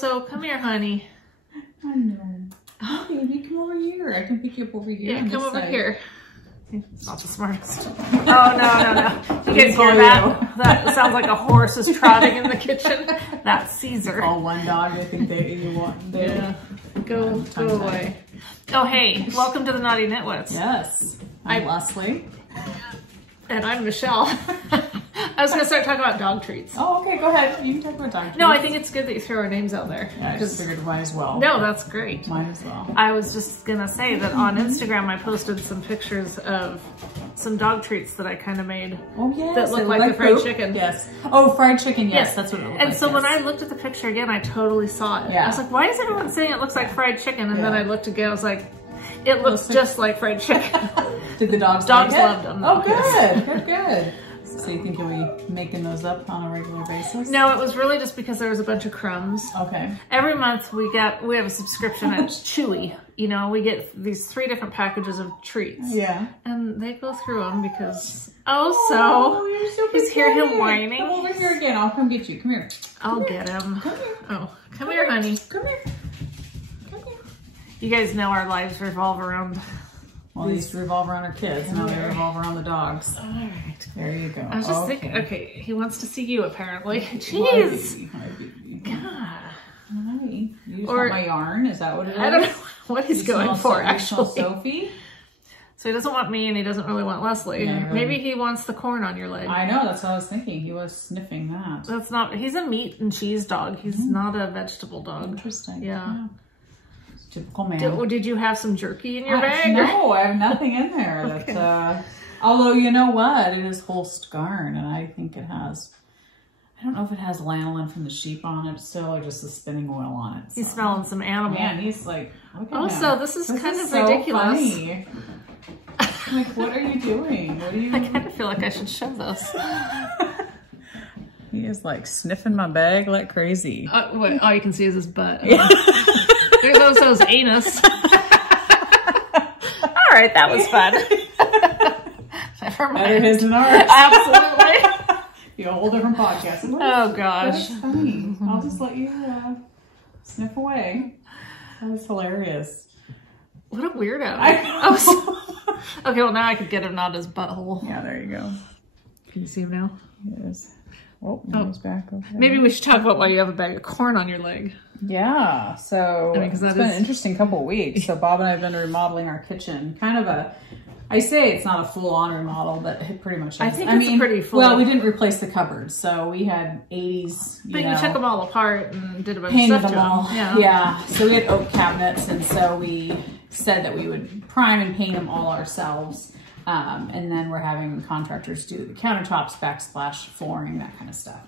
So come here, honey. I know. Oh, baby, come over here. I can pick you up over here. Yeah, come over here. It's not the smartest. Oh, no. You guys hear that? That sounds like a horse is trotting in the kitchen. That's Caesar. Call one dog. I think you want. Yeah. Go away. Oh, hey. Welcome to the Naughty Knitwits. Yes. I'm Leslie. And I'm Michelle. I was going to start talking about dog treats. Oh, okay. Go ahead. You can talk about dog treats. No, I think it's good that you throw our names out there. Yeah, I just figured might as well. No, that's great. Might as well. I was just going to say that on Instagram, I posted some pictures of some dog treats that I kind of made. Oh, yes. That look like the fried chicken. Yes. Oh, fried chicken. Yes, that's what it looked like. And so when I looked at the picture again, I totally saw it. Yeah. I was like, why is everyone saying it looks like fried chicken? And then I looked again, I was like, it looks just like fried chicken. Did the dogs like loved them. Oh, good. Good. So you think you'll be making those up on a regular basis? No, it was really just because there was a bunch of crumbs. Okay. Every month we have a subscription at Chewy. You know, we get these 3 different packages of treats. Yeah. And they go through them because, you're so just hear him whining. Come over here again. I'll come get you. Come here. I'll get him. Come here. Oh, come here, honey. Come here. Come here. You guys know our lives revolve around. Well, they used to revolve around our kids. Now they revolve around the dogs. All right. There you go. I was just thinking, okay, he wants to see you apparently. Jeez. Hi, baby. God. Hi. You just want my yarn? Is that what it is? I don't know what he's going for, actually. Sophie? So he doesn't want me and he doesn't really want Leslie. Yeah, really. Maybe he wants the corn on your leg. I know, that's what I was thinking. He was sniffing that. That's not, he's a meat and cheese dog. He's not a vegetable dog. Interesting. Yeah. Typical man. Did you have some jerky in your bag? No, I have nothing in there. Okay. That, although, you know what? It is Holst yarn, and I think it has, I don't know if it has lanolin from the sheep on it still, or just the spinning oil on it. He's smelling some animal. Man, he's like, look at him. Also, this is kind of so ridiculous. Funny. Like, what are you doing? What are you? I kind of feel like I should show this. He is like sniffing my bag like crazy. Wait, all you can see is his butt. There's also his anus. All right, that was fun. Never mind. Better his than ours. Absolutely. Be a whole different podcast. Oh gosh. That's funny. I'll just let you sniff away. That was hilarious. What a weirdo. I know. Okay, well now I could get him out his butthole. Yeah, there you go. Can you see him now? Yes. Oh, he's back over there. Maybe we should talk about why you have a bag of corn on your leg. Yeah, so it's been an interesting couple of weeks. So Bob and I have been remodeling our kitchen. Kind of I say it's not a full-on remodel, but it pretty much is. I think it's pretty full. Well, we didn't replace the cupboards, so we had 80s, But you took them all apart and did a bunch painted of stuff them all. to them. Yeah, so we had oak cabinets, and so we said that we would prime and paint them all ourselves. And then we're having contractors do the countertops, backsplash, flooring, that kind of stuff.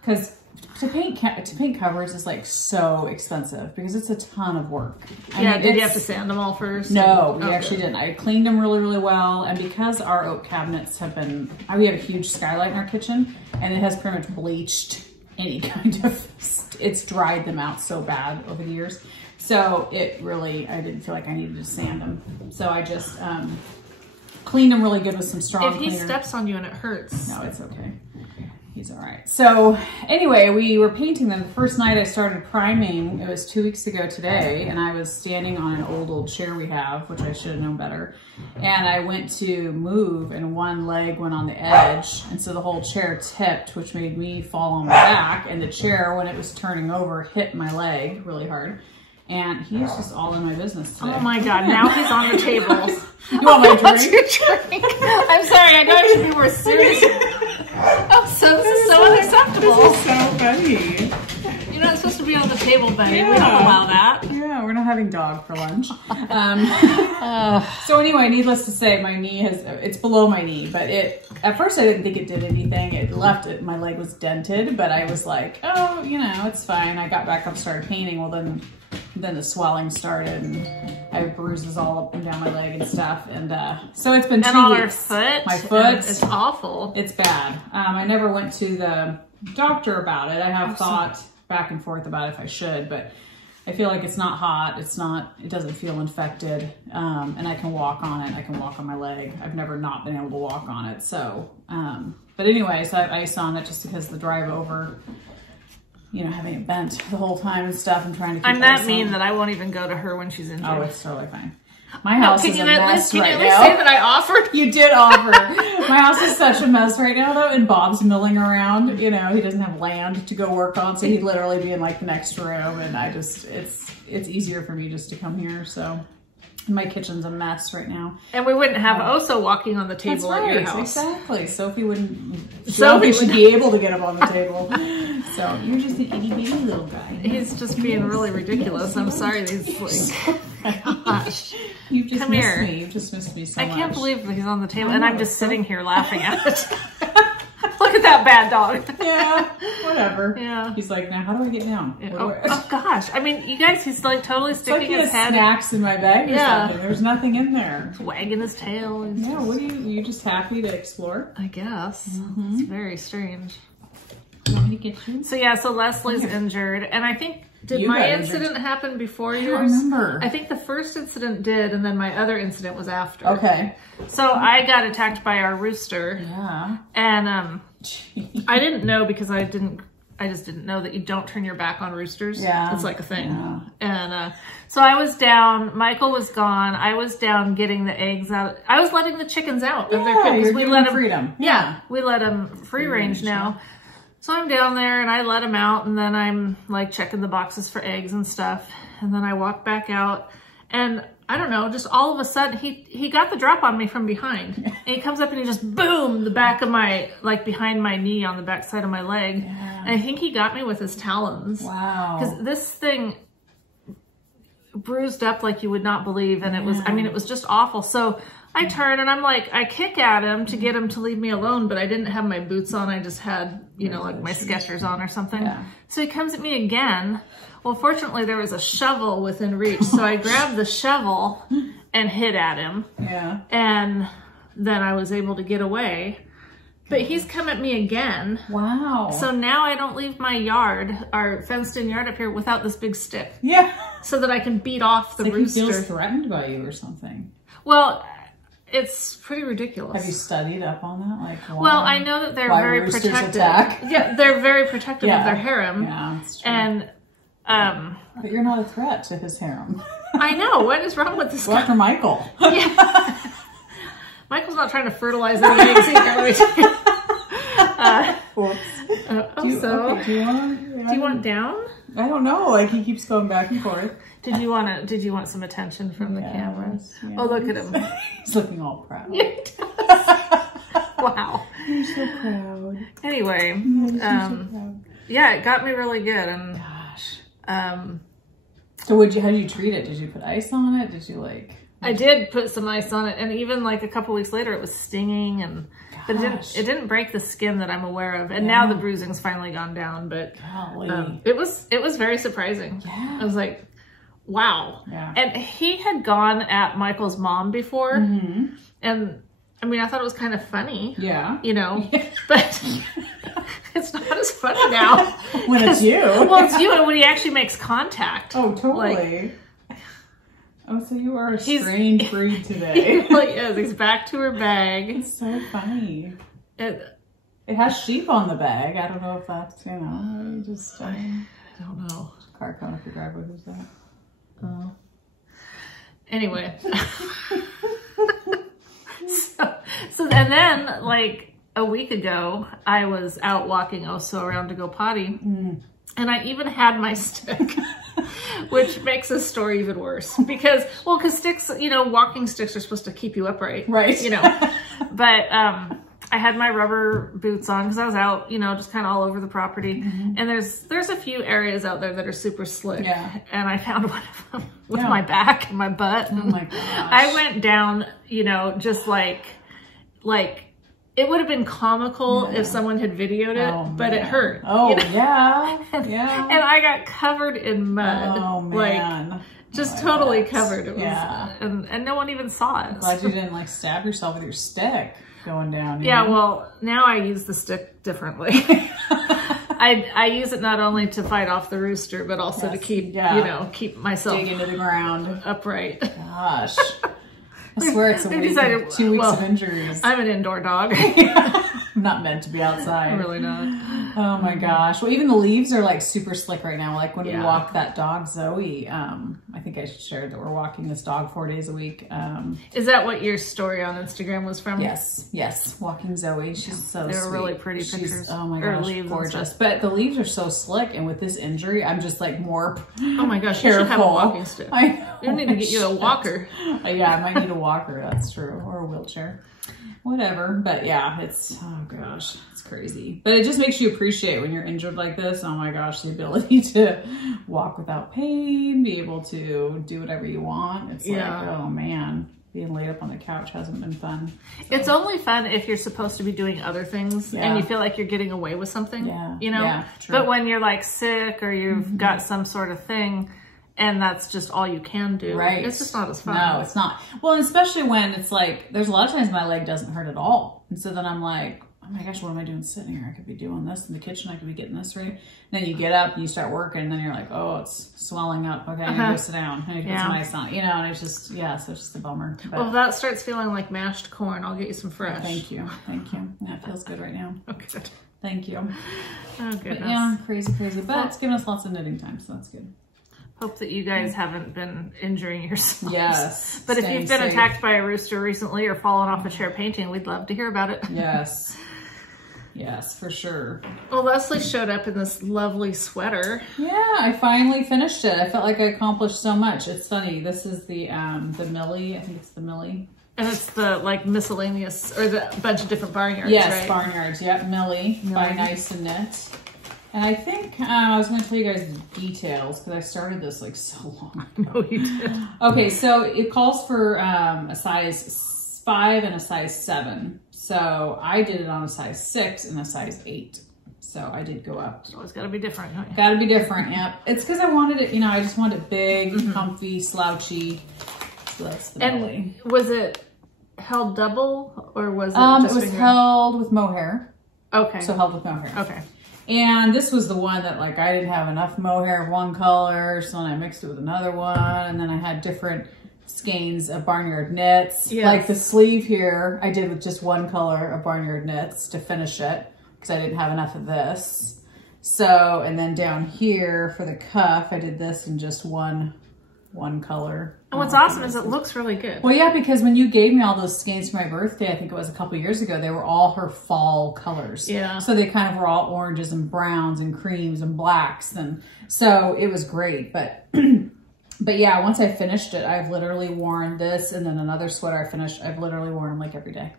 Because to paint cupboards is like so expensive because it's a ton of work. Did you have to sand them all first? No, we actually didn't. I cleaned them really, really well. And because our oak cabinets have been, we have a huge skylight in our kitchen and it has pretty much bleached any kind of, it's dried them out so bad over the years. So it really, I didn't feel like I needed to sand them. So I just cleaned them really good with some strong cleaner. If he steps on you and it hurts. No, it's okay. He's all right. So anyway, we were painting them. The first night I started priming, it was 2 weeks ago today, and I was standing on an old chair we have, which I should have known better. And I went to move and one leg went on the edge. And so the whole chair tipped, which made me fall on my back. And the chair, when it was turning over, hit my leg really hard. And he's just all in my business today. Oh my God, now he's on the table. You want my drink? What's your drink? I'm sorry, I know I should be more serious. Oh, so this is so unacceptable. This is so funny. You're not supposed to be on the table, Betty. Yeah. We don't allow that. Yeah, we're not having dog for lunch. So anyway, needless to say, my knee it's below my knee, but at first I didn't think it did anything. It left it, my leg was dented, but I was like, oh, you know, it's fine. I got back up, started painting. Well, then the swelling started and I have bruises all up and down my leg and stuff. And so it's been 2 weeks. And on our foot. My foot. It's awful. It's bad. I never went to the doctor about it. I have thought back and forth about if I should, but I feel like it's not hot. It doesn't feel infected. And I can walk on it. I can walk on my leg. I've never not been able to walk on it. So, but anyway, so I have ice on it just because the drive over you know, having it bent the whole time and stuff and trying to keep I'm that mean that I won't even go to her when she's injured. Oh, it's totally fine. My house is a mess right now. Can you at least say that I offered? You did offer. My house is such a mess right now, though, and Bob's milling around. You know, he doesn't have land to go work on, so he'd literally be in, like, the next room, and I just, it's easier for me just to come here, so. My kitchen's a mess right now. And we wouldn't have Oso walking on the table at your house. Exactly. Sophie should be able to get up on the table. So you're just an itty bitty little guy. He's just being really ridiculous. I'm sorry. He's like, gosh. You've just missed me. You've just missed me so much. I can't believe that he's on the table and I'm just sitting here laughing at it. Look at that bad dog. Yeah, whatever. Yeah. He's like, now how do I get down? Yeah. Oh gosh. I mean, you guys, he's like totally sticking his head. Snacks in my bag or something. There's nothing in there. He's wagging his tail. Yeah, what are you just happy to explore? I guess. It's very strange. You want me to get you? So yeah, so Leslie's injured. And I think, did my incident happen before yours? I don't remember. I think the first incident did, and then my other incident was after. Okay. So I got attacked by our rooster. Yeah. And I didn't know because I just didn't know that you don't turn your back on roosters. Yeah. It's like a thing. Yeah. And so I was down, Michael was gone. I was down getting the eggs out. I was letting the chickens out of their coop. We let them freedom. Yeah. We let them free range now. So I'm down there and I let them out and then I'm like checking the boxes for eggs and stuff. And then I walk back out and I don't know, just all of a sudden he got the drop on me from behind. And he comes up and he just boom, the back of my, like behind my knee on the back side of my leg. Yeah. And I think he got me with his talons. Wow. Because this thing bruised up like you would not believe. And it was, I mean, it was just awful. So I turn and I'm like, I kick at him to get him to leave me alone, but I didn't have my boots on. I just had, you know, like my Skechers on or something. Yeah. So he comes at me again. Well, fortunately there was a shovel within reach. So I grabbed the shovel and hit at him. Yeah. And then I was able to get away. But he's come at me again. Wow. So now I don't leave my yard, our fenced in yard up here, without this big stick. Yeah. So that I can beat off the rooster. He feels threatened by you or something. Well, it's pretty ridiculous. Have you studied up on that? Like, why, well, I know that they're very protective. Attack? Yeah, they're very protective of their harem. Yeah, that's true. And but you're not a threat to his harem. I know. What is wrong with this guy? After Michael. Yeah. Michael's not trying to fertilize any eggs either. Let me tell you. Do you want down? I don't know. Like he keeps going back and forth. Did you want some attention from the cameras? Yes. Oh, look at him. He's looking all proud. Yeah, he does. Wow. You're so proud. Anyway, so proud. Yeah, it got me really good. And gosh. So how did you treat it? Did you put ice on it? Did you like? I did put some ice on it, and even like a couple weeks later, it was stinging, and but it didn't break the skin that I'm aware of. And now the bruising's finally gone down, but it was very surprising. Yeah. I was like, wow. Yeah. And he had gone at Michael's mom before, and I mean, I thought it was kind of funny. Yeah. You know, but it's not as funny now when it's you. Well, it's you, and when he actually makes contact. Oh, totally. Oh, so you are a strange breed today. He really is. He's back to her bag. It's so funny. It has sheep on the bag. I don't know if that's, you know, just... I don't know. Car coming up your driveway. Who's that? Oh. Anyway. And then, like, a week ago, I was out walking Oso around to go potty. And I even had my stick. Which makes this story even worse because sticks, you know, walking sticks are supposed to keep you upright. Right. You know, but I had my rubber boots on because I was out, you know, just kind of all over the property. And there's a few areas out there that are super slick. Yeah. And I found one of them with my back and my butt. Oh my gosh. I went down, you know, just like it would have been comical if someone had videoed it, but it hurt. Oh, you know? Yeah. And I got covered in mud. Oh, man. Like, just totally covered. It was, and no one even saw it. I'm glad you didn't, like, stab yourself with your stick going down. Yeah, well, now I use the stick differently. I use it not only to fight off the rooster, but also to keep, you know, keep myself dig into the ground upright. Gosh. I swear it's a week, 2 weeks of injuries. I'm an indoor dog. I'm not meant to be outside. I'm really not. Oh my gosh. Well, even the leaves are like super slick right now. Like when we walk that dog, Zoe, I think I shared that we're walking this dog 4 days a week. Is that what your story on Instagram was from? Yes. Yes. Walking Zoe. She's so They're sweet. really pretty pictures. Oh my gosh. Gorgeous. But the leaves are so slick. And with this injury, I'm just like more oh my gosh. careful. You should have a walking stick. I know. You need to get you a walker. Yeah, I might need a walker. That's true. Or a wheelchair. Whatever. But yeah, it's, oh gosh, it's crazy. But it just makes you appreciate when you're injured like this. Oh my gosh, the ability to walk without pain, be able to do whatever you want. It's like, oh man, being laid up on the couch hasn't been fun. So. It's only fun if you're supposed to be doing other things and you feel like you're getting away with something, you know? Yeah, true. But when you're like sick or you've got some sort of thing, and that's just all you can do. Right. It's just not as fun. No, it's not. Well, and especially when it's like, there's a lot of times my leg doesn't hurt at all. And so then I'm like, oh my gosh, what am I doing sitting here? I could be doing this in the kitchen. I could be getting this ready. And then you get up and you start working and then you're like, oh, it's swelling up. Okay, I need to go sit down. I need to put some ice on. You know, and it's just, so it's just a bummer. But, well, if that starts feeling like mashed corn, I'll get you some fresh. Thank you. Thank you. Yeah, it feels good right now. Okay. Thank you. Oh, goodness. But yeah, crazy. But it's given us lots of knitting time, so that's good. Hope that you guys haven't been injuring yourselves. Yes. But if you've been attacked by a rooster recently or fallen off a chair painting, we'd love to hear about it. Yes. Yes, for sure. Well, Leslie showed up in this lovely sweater. Yeah, I finally finished it. I felt like I accomplished so much. It's funny. This is the Millie. I think it's the Millie. And it's the like miscellaneous, or the bunch of different barnyards, yes, right? Barnyards. Yep, Millie by Nice and Knit. And I think I was going to tell you guys the details because I started this like so long ago. Oh, you did. Okay, so it calls for a size 5 and a size 7. So I did it on a size 6 and a size 8. So I did go up. It's always got to be different, huh? Got to be different, yep. It's because I wanted it, I just wanted it big, comfy, slouchy. So that's the Millie. Was it held double or was it just it was held with mohair. Okay. So held with mohair. Okay. And this was the one that like I didn't have enough mohair of one color, so then I mixed it with another one, and then I had different skeins of barnyard knits. Yes. Like the sleeve here, I did with just one color of barnyard knits to finish it because I didn't have enough of this. So, and then down here for the cuff, I did this in just one color. And what's awesome is it looks really good. Well, yeah, because when you gave me all those skeins for my birthday, I think it was a couple years ago, they were all her fall colors. Yeah. So they kind of were all oranges and browns and creams and blacks. And so it was great. But yeah, once I finished it, I've literally worn this and then another sweater I finished. I've literally worn them like every day.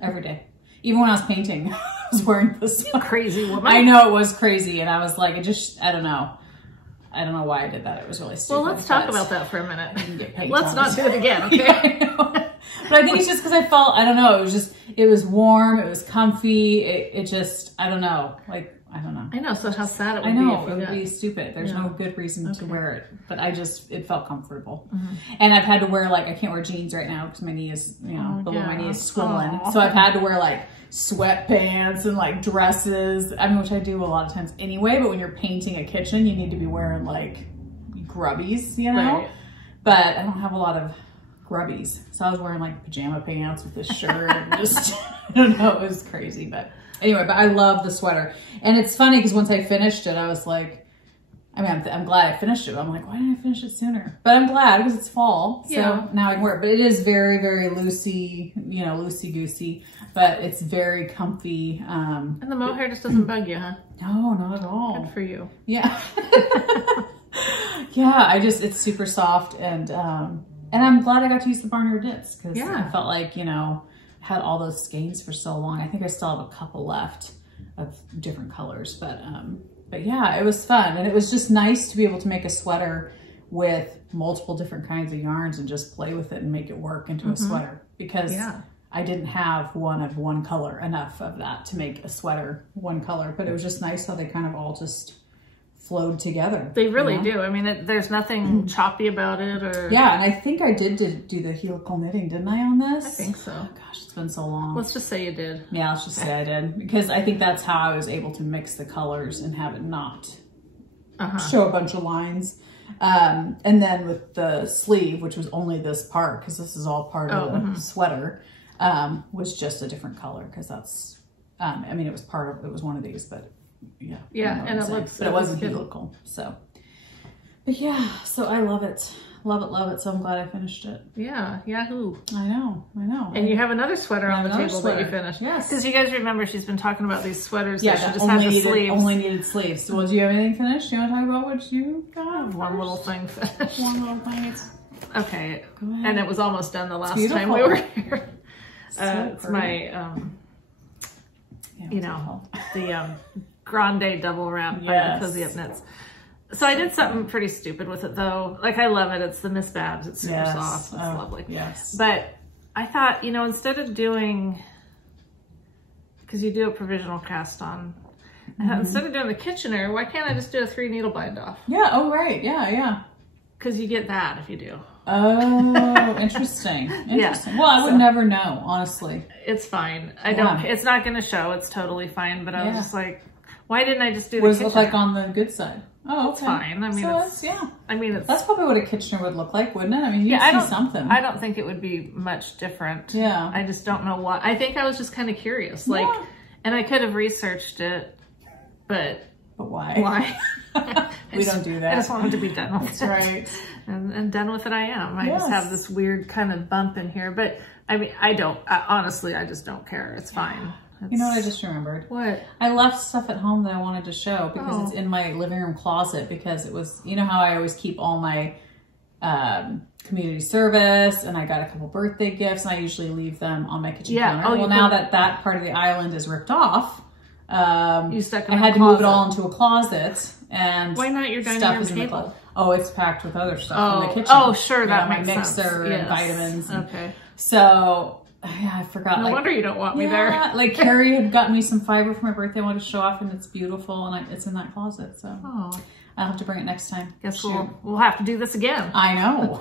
Every day. Even when I was painting, I was wearing this. You crazy woman. I know, it was crazy. And I was like, I don't know. I don't know why I did that. It was really stupid. Well, let's talk about that for a minute. Get let's not do it again, okay? Yeah, but I think it's just because I felt, I don't know, it was warm, it was comfy, it just, I don't know, like, I don't know. I know, so how sad it would be. I know, it would be stupid. There's no good reason to wear it, but it felt comfortable. And I've had to wear, like, I can't wear jeans right now because my knee is, my knee is swollen. So I've had to wear, like, sweatpants and like dresses, which I do a lot of times anyway, but when you're painting a kitchen, you need to be wearing like grubbies, Right. But I don't have a lot of grubbies. So I was wearing like pajama pants with this shirt and just, I don't know, it was crazy. But anyway, but I love the sweater. And it's funny because once I finished it, I was like, I'm glad I finished it. I'm like, why didn't I finish it sooner? But I'm glad because it's fall. So now I can wear it. But it is very, very loosey, loosey-goosey. But it's very comfy. And the mohair just doesn't bug you, huh? No, not at all. Good for you. Yeah. Yeah, it's super soft. And I'm glad I got to use the barnyard knits because I felt like, had all those skeins for so long. I think I still have a couple left of different colors. But yeah, it was fun. And it was just nice to be able to make a sweater with multiple different kinds of yarns and just play with it and make it work into a sweater. Because I didn't have one of one color, enough of that to make a sweater one color. But it was just nice how they kind of all just flowed together. They really do. I mean, there's nothing choppy about it. Yeah, and I think I did do the helical knitting, didn't I, on this? I think so. Oh, gosh, it's been so long. Let's just say you did. Yeah, let's just say I did. Because I think that's how I was able to mix the colors and have it not show a bunch of lines. And then with the sleeve, which was only this part, because this is all part of the sweater, was just a different color. Because that's, it was it was one of these, but Yeah, and it looks, but it wasn't helical. So, but yeah, so I love it. Love it, love it. So I'm glad I finished it. Yeah, yahoo. I know. And you have another sweater on the table that you finished. Yes. Because you guys remember she's been talking about these sweaters that she just had the sleeves. Only needed sleeves. So, do you have anything finished? Do you want to talk about what you got? One little thing finished. One little thing. Okay. And it was almost done the last time we were here. It's my, the Grande double wrap by the Cozy Up Knits. So I did something pretty stupid with it though. Like I love it. It's the Miss Babs. It's super soft. It's lovely. Yes. But I thought, instead of doing, because you do a provisional cast on, I thought instead of doing the Kitchener, why can't I just do a 3 needle bind off? Yeah. Oh, right. Yeah. Because you get that if you do. Oh, interesting. Yeah. Well, I would never know, honestly. It's fine. It's not going to show. It's totally fine. But I was just like, why didn't I just do the Kitchener? What does it look like on the good side? Oh, okay. It's fine. I mean, that's probably what a Kitchener would look like, wouldn't it? I mean, you see something. I don't think it would be much different. Yeah. I just don't know what. I think I was just kind of curious, and I could have researched it, but why? Why? We don't do that. I just wanted to be done with it. That's right. And done with it I am. I just have this weird kind of bump in here, but I mean, honestly, I just don't care. It's fine. You know what I just remembered? What? I left stuff at home that I wanted to show because it's in my living room closet because it was, you know how I always keep all my community service and I got a couple birthday gifts and I usually leave them on my kitchen counter. Well, now that part of the island is ripped off, I had to move it all into a closet and why not your dining room table? Oh, it's packed with other stuff in the kitchen. Oh, sure, that makes sense. My mixer and vitamins. Okay. So... Yeah, I forgot. No wonder you don't want me there. Like Carrie had gotten me some fiber for my birthday. I wanted to show off, and it's beautiful, and it's in that closet. So I'll have to bring it next time. Guess we'll have to do this again. I know.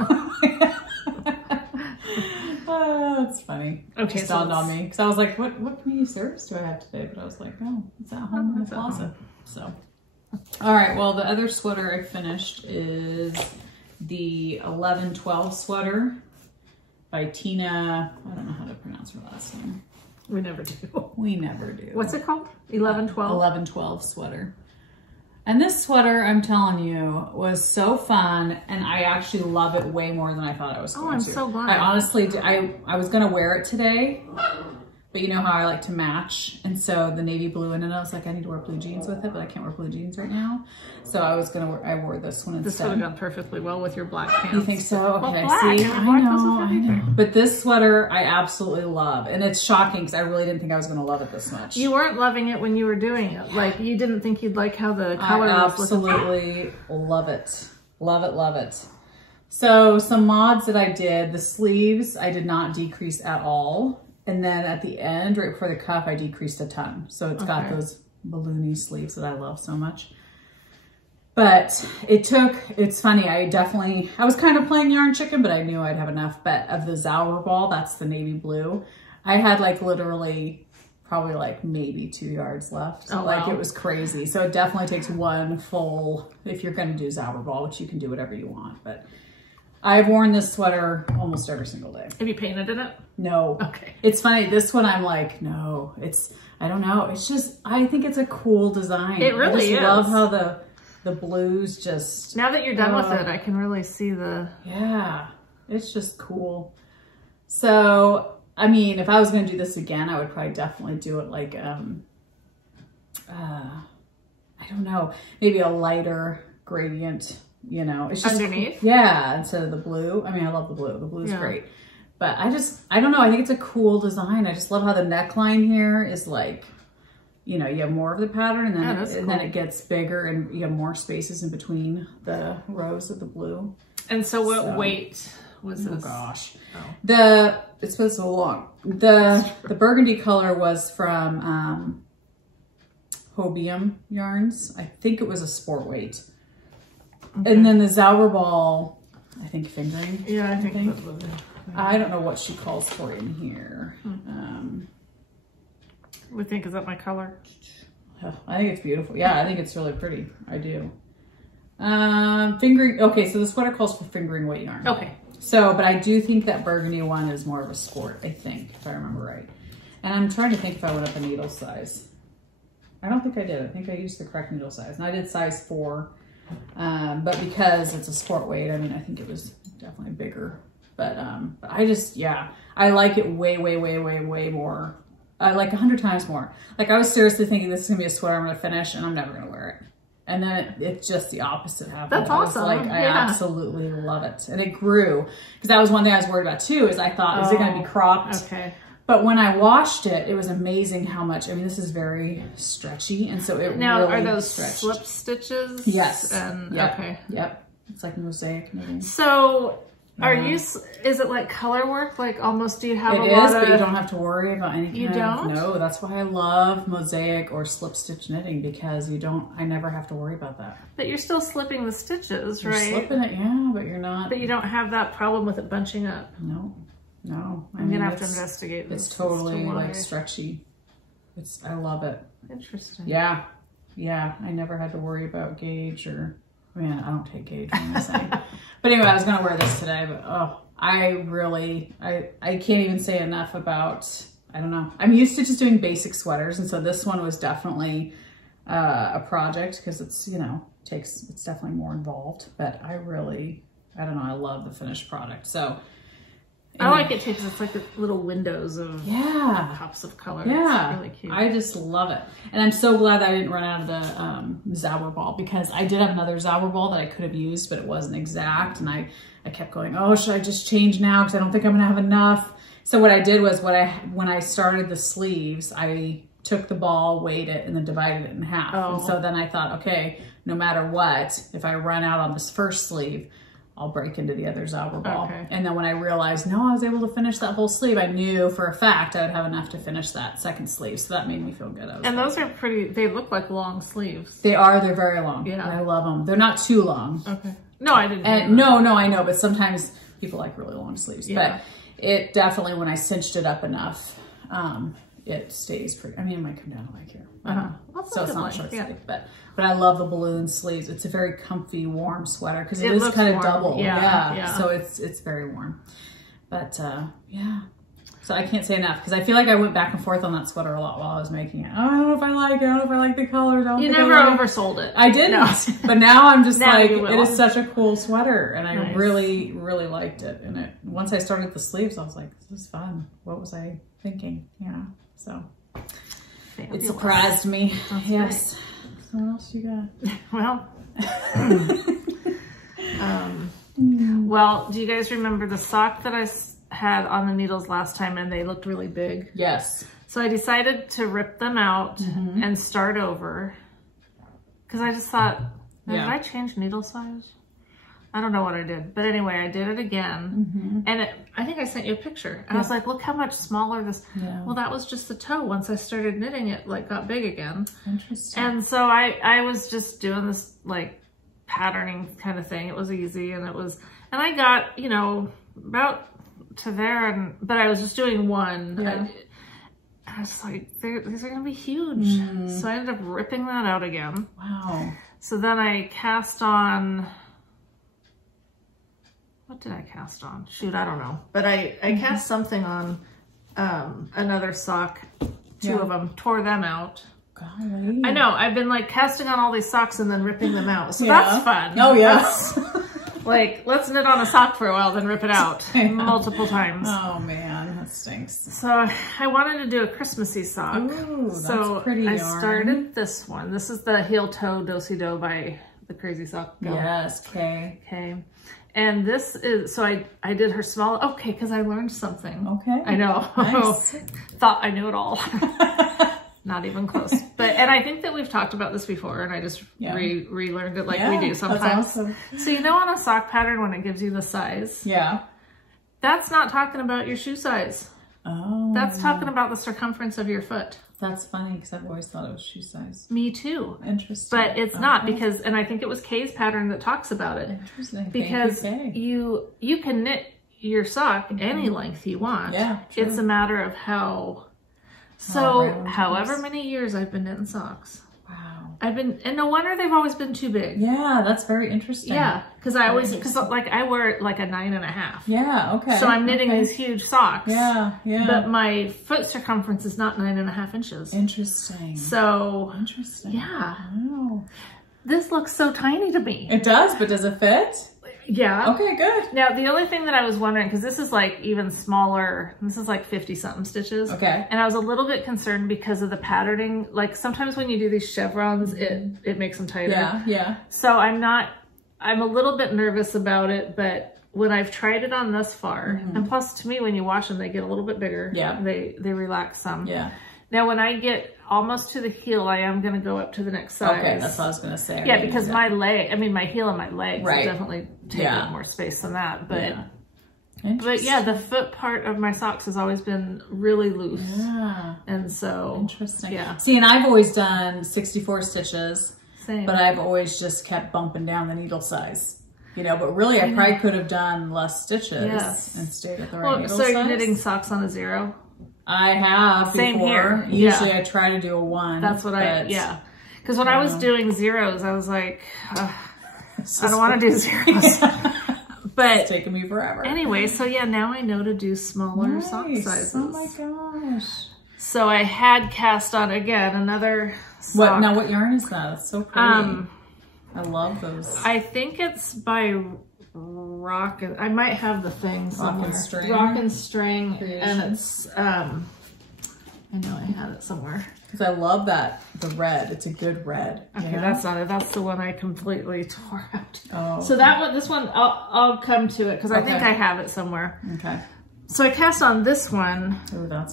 That's funny. Okay, it just dawned on me because I was like, "What community service do I have today?" But I was like, "Oh, it's at home in the closet." So, all right. Well, the other sweater I finished is the 11-12 sweater by Tina. I don't know how to pronounce her last name. We never do. We never do. What's it called? 11-12? 11-12 sweater. And this sweater, I'm telling you, was so fun, and I actually love it way more than I thought I was going to. Oh, I'm so glad. I honestly, I was going to wear it today, but you know how I like to match, and so the navy blue in it, I was like, I need to wear blue jeans with it, but I can't wear blue jeans right now. So I wore this one instead. This would have gone perfectly well with your black pants. You think so? Okay, well, see, I know. But this sweater, I absolutely love, and it's shocking because I really didn't think I was going to love it this much. You weren't loving it when you were doing it. Like, you didn't think you'd like how the color was looking. I absolutely love it. Love it, love it. So some mods that I did, the sleeves, I did not decrease at all. And then at the end, right before the cuff, I decreased a ton. So it's got those balloony sleeves that I love so much. But it's funny, I was kind of playing yarn chicken, but I knew I'd have enough. But of the Zauber ball, that's the navy blue, I had like literally probably like maybe 2 yards left. Oh, like wow. It was crazy. So it definitely takes one full, if you're going to do Zauber ball, which you can do whatever you want. But I've worn this sweater almost every single day. Have you painted in it? No. Okay. It's funny. This one I'm like, no, I don't know. It's just, I think it's a cool design. It really is. I love how the blues just... Now that you're done with it, I can really see the... Yeah, it's just cool. So, I mean, if I was going to do this again, I would probably definitely do it like, I don't know, maybe a lighter gradient, you know. It's just underneath? Yeah, instead of the blue. I mean, I love the blue. The blue's great. But I don't know. I think it's a cool design. I just love how the neckline here is like, you know, you have more of the pattern and then, then it gets bigger and you have more spaces in between the rows of the blue. And so what weight was this? Oh gosh. It's been so long. The burgundy color was from Hobium Yarns. I think it was a sport weight. Okay. And then the Zauber ball, I think fingering. Yeah, I think. I don't know what she calls for in here. We think, is that my color? I think it's beautiful. Yeah, I think it's really pretty. I do. Fingering. Okay, so the sweater calls for fingering weight yarn. Okay. So, but I do think that burgundy one is more of a sport, I think, if I remember right. And I'm trying to think if I went up a needle size. I don't think I did. I think I used the correct needle size. And I did size 4. But because it's a sport weight, I mean, I think it was definitely bigger. But I just, yeah, I like it way, way, way, way, way more. Like 100 times more. Like I was seriously thinking this is gonna be a sweater I'm gonna finish and I'm never gonna wear it. And then it's just the opposite happened. That's awesome. I absolutely love it. And it grew. Because that was one thing I was worried about too, is I thought, is it gonna be cropped? Okay. But when I washed it, it was amazing how much, I mean, this is very stretchy. And so it now, really are those stretched. slip stitches? Yes. And, yep. Okay. Yep. It's like mosaic knitting. So are you, is it like color work? Like almost, do you have It a lot is, of... but you don't have to worry about anything. You don't? No, that's why I love mosaic or slip stitch knitting, because I never have to worry about that. But you're still slipping the stitches, You're right? slipping it, yeah, but you're not. But you don't have that problem with it bunching up. No. I'm gonna have to investigate this. It's totally like stretchy. I love it. Interesting. Yeah. Yeah. I never had to worry about gauge or, I mean, I don't take gauge when I'm saying. But anyway, I was gonna wear this today, but I can't even say enough about, I don't know. I'm used to just doing basic sweaters. And so this one was definitely a project because it's, you know, it's definitely more involved, but I don't know. I love the finished product. So I like it too because it's like the little windows of pops of color. Yeah, it's really cute. I just love it. And I'm so glad that I didn't run out of the Zauber ball, because I did have another Zauber ball that I could have used, but it wasn't exact. And I kept going, oh, should I just change now? Because I don't think I'm gonna have enough. So what I did was when I started the sleeves, I took the ball, weighed it, and then divided it in half. Oh. And so then I thought, okay, no matter what, if I run out on this first sleeve, I'll break into the other Zauber ball. Okay. And then when I realized, no, I was able to finish that whole sleeve, I knew for a fact I would have enough to finish that second sleeve. So that made me feel good. And those are pretty, they look like long sleeves. They're very long. Yeah. And I love them. They're not too long. Okay. No, I didn't. And no, I know, but sometimes people like really long sleeves. Yeah. But it definitely, when I cinched it up enough, it stays pretty, I mean, it might come down to like here. So it's not short sleeve, but I love the balloon sleeves. It's a very comfy, warm sweater because it is kind of double. Yeah. So it's very warm. But yeah. So I can't say enough because I feel like I went back and forth on that sweater a lot while I was making it. Oh, I don't know if I like it. I don't know if I like the colors. You never oversold it. I didn't. No. But now I'm just now like, it is such a cool sweater. And I really, really liked it. And once I started the sleeves, I was like, this is fun. What was I thinking? Yeah. So it surprised me. That's yes. Great. So what else you got? Well, well, do you guys remember the sock that I had on the needles last time and they looked really big? Yes. So I decided to rip them out and start over because I just thought, did I change needle size? I don't know what I did, but anyway, I did it again. And I think I sent you a picture and I was like, look how much smaller this, well, that was just the toe. Once I started knitting it, like got big again. Interesting. And so I was just doing this like patterning kind of thing. It was easy and I got, you know, about to there, but I was just doing one. Yeah. I was like, these are gonna be huge. So I ended up ripping that out again. Wow. So then I cast on, what did I cast on? Shoot, I don't know. But I cast something on another sock, two of them, tore them out. Golly. I know, I've been like casting on all these socks and then ripping them out. So that's fun. Oh, yes. Like, let's knit on a sock for a while, then rip it out multiple times. Oh man, that stinks. So I wanted to do a Christmassy sock. Ooh, that's so pretty I yarn. started this one. This is the heel toe do-si-do by the Crazy Sock Girl. Yes, Kay. Okay. And this is, so I did her small, okay, because I learned something. Okay. I know. Nice. Thought I knew it all. Not even close. And I think that we've talked about this before and I just relearned it like we do sometimes. That's awesome. So you know on a sock pattern when it gives you the size? Yeah. That's not talking about your shoe size. Oh. That's talking about the circumference of your foot. That's funny because I've always thought it was shoe size. Me too. Interesting. But it's not because, and I think it was Kay's pattern that talks about it. Interesting. Because you can knit your sock any length you want. Yeah. True. It's a matter of how. So however many years I've been knitting socks. Wow. And no wonder they've always been too big. Yeah, that's very interesting. Yeah, because I wear like a 9.5. Yeah, okay. So I'm knitting these huge socks. Yeah, yeah. But my foot circumference is not 9.5 inches. Interesting. So. Interesting. Yeah. Wow. This looks so tiny to me. It does, but does it fit? Yeah. Okay, good. Now, the only thing that I was wondering, because this is like even smaller, this is like 50-something stitches. Okay. And I was a little bit concerned because of the patterning. Like sometimes when you do these chevrons, it makes them tighter. Yeah, yeah. So I'm a little bit nervous about it, but when I've tried it on thus far, and plus to me, when you wash them, they get a little bit bigger. Yeah. They relax some. Yeah. Now, when I get almost to the heel, I am going to go up to the next size. Okay, that's what I was going to say. Yeah, because my heel and my legs right. definitely take up more space than that. But but yeah, the foot part of my socks has always been really loose. Yeah. And so. Interesting. Yeah. See, and I've always done 64 stitches. Same. But I've always just kept bumping down the needle size. You know, but really I probably could have done less stitches and stayed at the right needle size. So you're knitting socks on a 0? I have Same before. here. Usually I try to do a 1. That's what because when I was doing 0s, I was like, I don't want to do 0s. But it's taken me forever. Anyway, so yeah, now I know to do smaller sock sizes. Oh my gosh. So I had cast on again another sock. What yarn is that? It's so pretty. I love those. I think it's by Rock and I might have the thing somewhere. Rock and String Creations. and it's I know I had it somewhere. Because I love the red. It's a good red. Okay, that's not it. That's the one I completely tore out. Oh. So this one, I'll come to it because I think I have it somewhere. Okay. So I cast on this one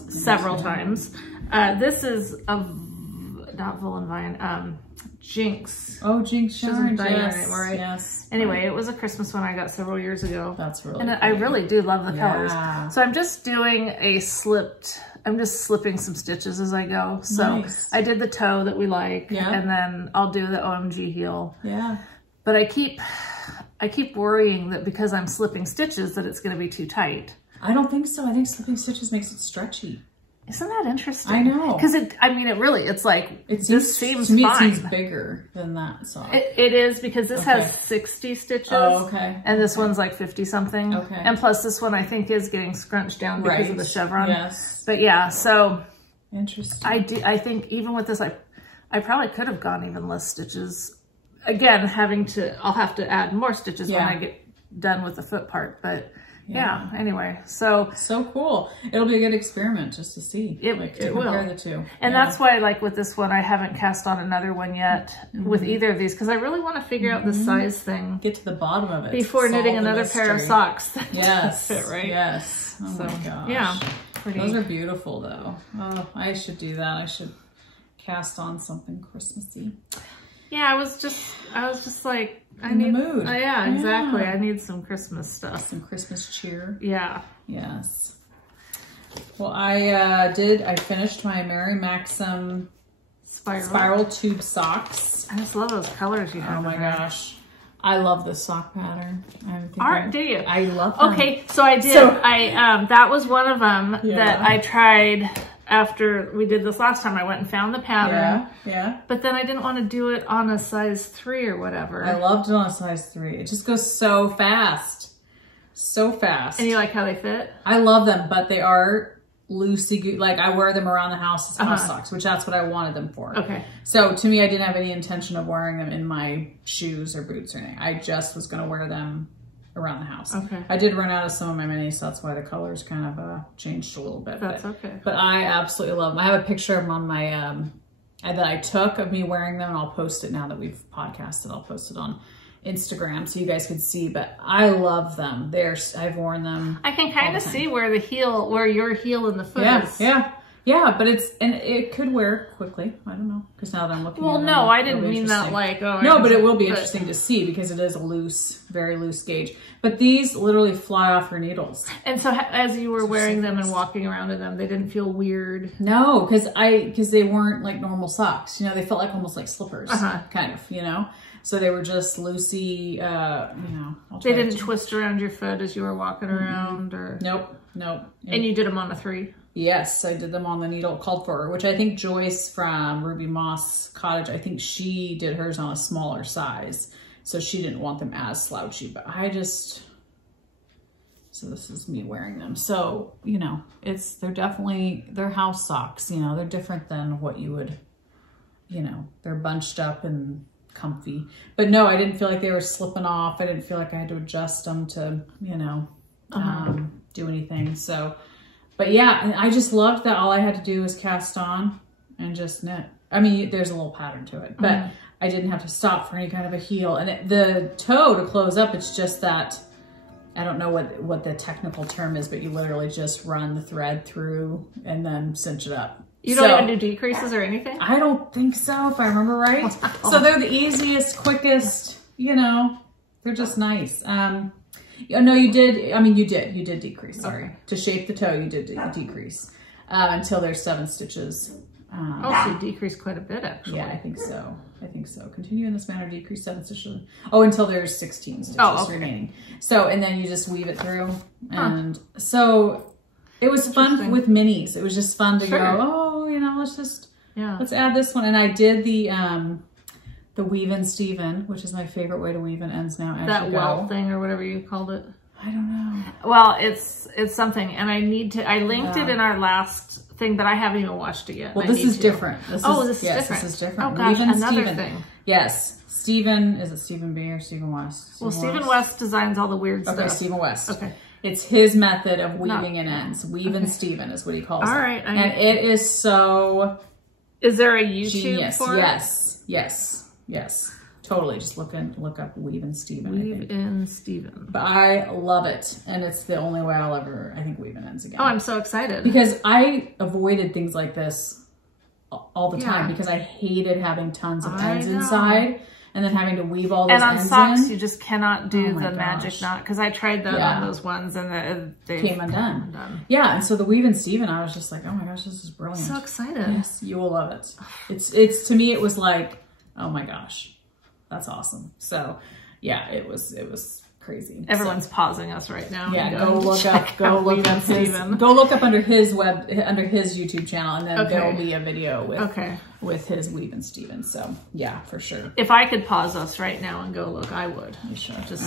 several times. This is not Vine, Gynx. Oh, Gynx Yarn. Yes. Right? Yes. Anyway, it was a Christmas one I got several years ago. That's really And I really do love the colors. So I'm just doing I'm just slipping some stitches as I go. So I did the toe that we like, and then I'll do the OMG heel. Yeah. But I keep worrying that because I'm slipping stitches that it's going to be too tight. I don't think so. I think slipping stitches makes it stretchy. Isn't that interesting? I know. Because this seems to me fine. it seems bigger than that sock. It is because this has 60 stitches. Oh, okay. And this one's like 50 something. Okay. And plus this one I think is getting scrunched down because of the chevron. Yes. But yeah, so interesting. I think even with this I probably could have gone even less stitches. Again, I'll have to add more stitches when I get done with the foot part, but yeah, anyway, so cool. It'll be a good experiment just to see, to compare the two. And that's why, like with this one, I haven't cast on another one yet with either of these because I really want to figure out the size thing. Get to the bottom of it before knitting another pair of socks. Yes, fit, right? Yes. Oh my gosh. Yeah, pretty. Those are beautiful though. Oh, I should do that. I should cast on something Christmassy. Yeah, I was just like, I need the mood. Yeah, exactly. I need some Christmas stuff. Some Christmas cheer. Yeah. Yes. Well, I finished my Mary Maxim spiral tube socks. I just love those colors you have. Oh my gosh. I love this sock pattern. Do you? I love them. Okay, so I did. That was one of them that I tried. After we did this last time, I went and found the pattern. Yeah. But then I didn't want to do it on a size 3 or whatever. I loved it on a size 3. It just goes so fast. So fast. And you like how they fit? I love them, but they are loosey-goosey. Like, I wear them around the house as house socks, which that's what I wanted them for. Okay. So, to me, I didn't have any intention of wearing them in my shoes or boots or anything. I just was going to wear them around the house. Okay. I did run out of some of my minis, so that's why the colors kind of changed a little bit. That's okay. But I absolutely love them. I have a picture of them on my, that I took of me wearing them, and I'll post it now that we've podcasted. I'll post it on Instagram so you guys can see, but I love them. I've worn them. I can kind of see where your heel and the foot is. Yeah, but it could wear quickly. I don't know, because now that I'm looking at it. No, I didn't mean that like, no, but it will be interesting to see because it is a very loose gauge. But these literally fly off your needles. And so as you were wearing them and walking around in them, they didn't feel weird? No, because they weren't like normal socks. You know, they felt like almost like slippers, kind of, you know? So they were just loosey, you know. They didn't twist around your foot as you were walking around? Or Nope. And you did them on a 3? Yes, I did them on the needle called for, which I think Joyce from Ruby Moss Cottage, I think she did hers on a smaller size. So she didn't want them as slouchy, but I just, so this is me wearing them. So, you know, they're definitely, they're house socks, you know, they're different than what you would, you know, they're bunched up and comfy. But no, I didn't feel like they were slipping off. I didn't feel like I had to adjust them to, you know, do anything. So, but yeah, and I just loved that all I had to do was cast on and just knit. I mean, there's a little pattern to it, but I didn't have to stop for any kind of a heel. And the toe to close up, it's just that, I don't know what the technical term is, but you literally just run the thread through and then cinch it up. You don't even do decreases or anything? I don't think so, if I remember right. So they're the easiest, quickest, you know, they're just nice. No, you did. I mean, you did decrease. Sorry. Okay. To shape the toe, you did decrease until there's 7 stitches. So you decreased quite a bit, actually. Yeah, I think so. Continue in this manner, decrease 7 stitches. Oh, until there's 16 stitches remaining. So, and then you just weave it through. And so it was fun with minis. It was just fun to go, oh, you know, let's add this one. And I did the weave in Steven, which is my favorite way to weave in ends now. That well thing or whatever you called it. I don't know. Well, it's something, and I linked it in our last thing, but I haven't even watched it yet. Well, this is different. This is different. This is different. Oh gosh, another Steven. thing. Yes, Steven, is it Stephen B or Stephen West? Stephen West designs all the weird stuff. Okay, Stephen West. Okay. It's his method of weaving in ends. Weave in Steven is what he calls it. All right. And it is so Is there a YouTube genius. for it? Yes. Totally. Just look up Weave in Steven. Weave in Steven. But I love it. And it's the only way I'll ever, I think, weave in ends again. Oh, I'm so excited. Because I avoided things like this all the time because I hated having tons of ends inside and then having to weave all those ends in. And on socks, you just cannot do the magic knot because I tried that on those ones and they came undone. Yeah, and so the Weave in Steven, I was just like, oh my gosh, this is brilliant. So excited. Yes, you will love it. It's to me, it was like, oh my gosh. That's awesome. So yeah, it was crazy. Everyone's pausing us right now. Yeah, go look up under his YouTube channel, and then there will be a video with his Weave in Steven. So yeah, for sure. If I could pause us right now and go look, I would. You should. Just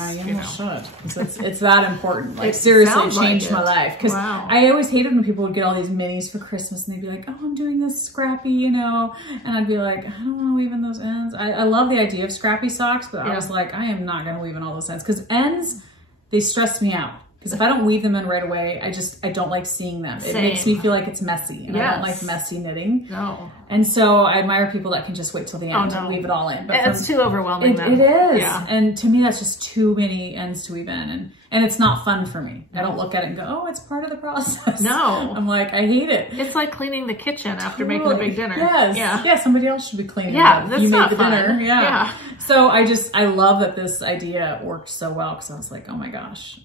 should. It's that important. Like seriously, it changed my life. Because I always hated when people would get all these minis for Christmas and they'd be like, oh, I'm doing this scrappy, you know, and I'd be like, I don't want to weave in those ends. I love the idea of scrappy socks, but I was like, I am not going to weave in all those ends because ends, they stress me out. Because if I don't weave them in right away, I don't like seeing them. It makes me feel like it's messy. And I don't like messy knitting. No. And so I admire people that can just wait till the end and weave it all in. But it's too overwhelming. It is. Yeah. And to me, that's just too many ends to weave in. And it's not fun for me. I don't look at it and go, oh, it's part of the process. No. I'm like, I hate it. It's like cleaning the kitchen after making a big dinner. Yes. Yeah, somebody else should be cleaning it. That's you not made the fun. Dinner. Yeah. So I love that this idea worked so well because I was like, oh my gosh.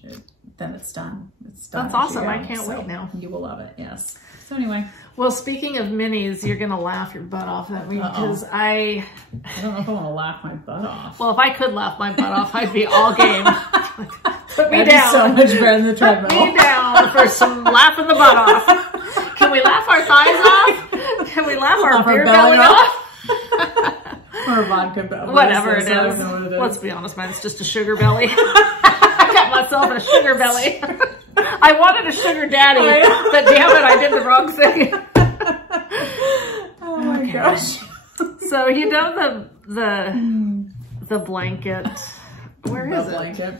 Then it's done. It's done. That's awesome. I can't wait now. You will love it. Yes. So anyway. Well, speaking of minis, you're going to laugh your butt off at me because I don't know if I want to laugh my butt off. Well, if I could laugh my butt off, I'd be all game. Put me That'd down. Be so much better than the treadmill. Put me down for some laughing the butt off. Can we laugh our thighs off? Can we laugh our beer belly off? Or vodka belly. Whatever it is. Let's be honest, mine's just a sugar belly. I got myself a sugar belly. I wanted a sugar daddy, but damn it, I did the wrong thing. Oh my gosh. So you know the blanket. Where is it? Blanket.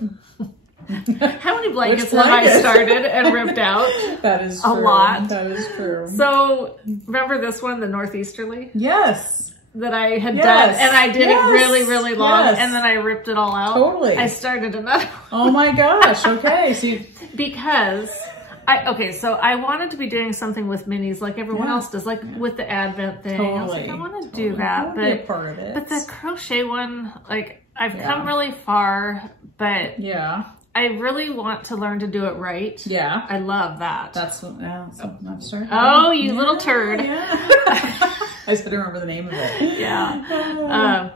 How many blankets have I started and ripped out? That is true. A lot. That is true. So remember this one, the Northeasterly? Yes. That I had done, and I did it really, really long, and then I ripped it all out. Totally. I started another one. Oh my gosh, okay. So because so I wanted to be doing something with minis like everyone else does, like with the Advent thing. Totally. I was like, I want to do that, be a part of it. But the crochet one, like I've come really far, but I really want to learn to do it right. Yeah. I love that. That's what I'm starting. Oh, you little turd. Yeah. I just couldn't remember the name of it. Yeah.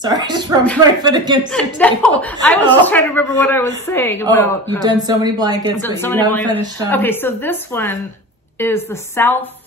Sorry, I just rubbed my foot against your table. No, I was just trying to remember what I was saying about. You've done so many blankets, but you haven't finished them. Okay, so this one is the Southeasterly.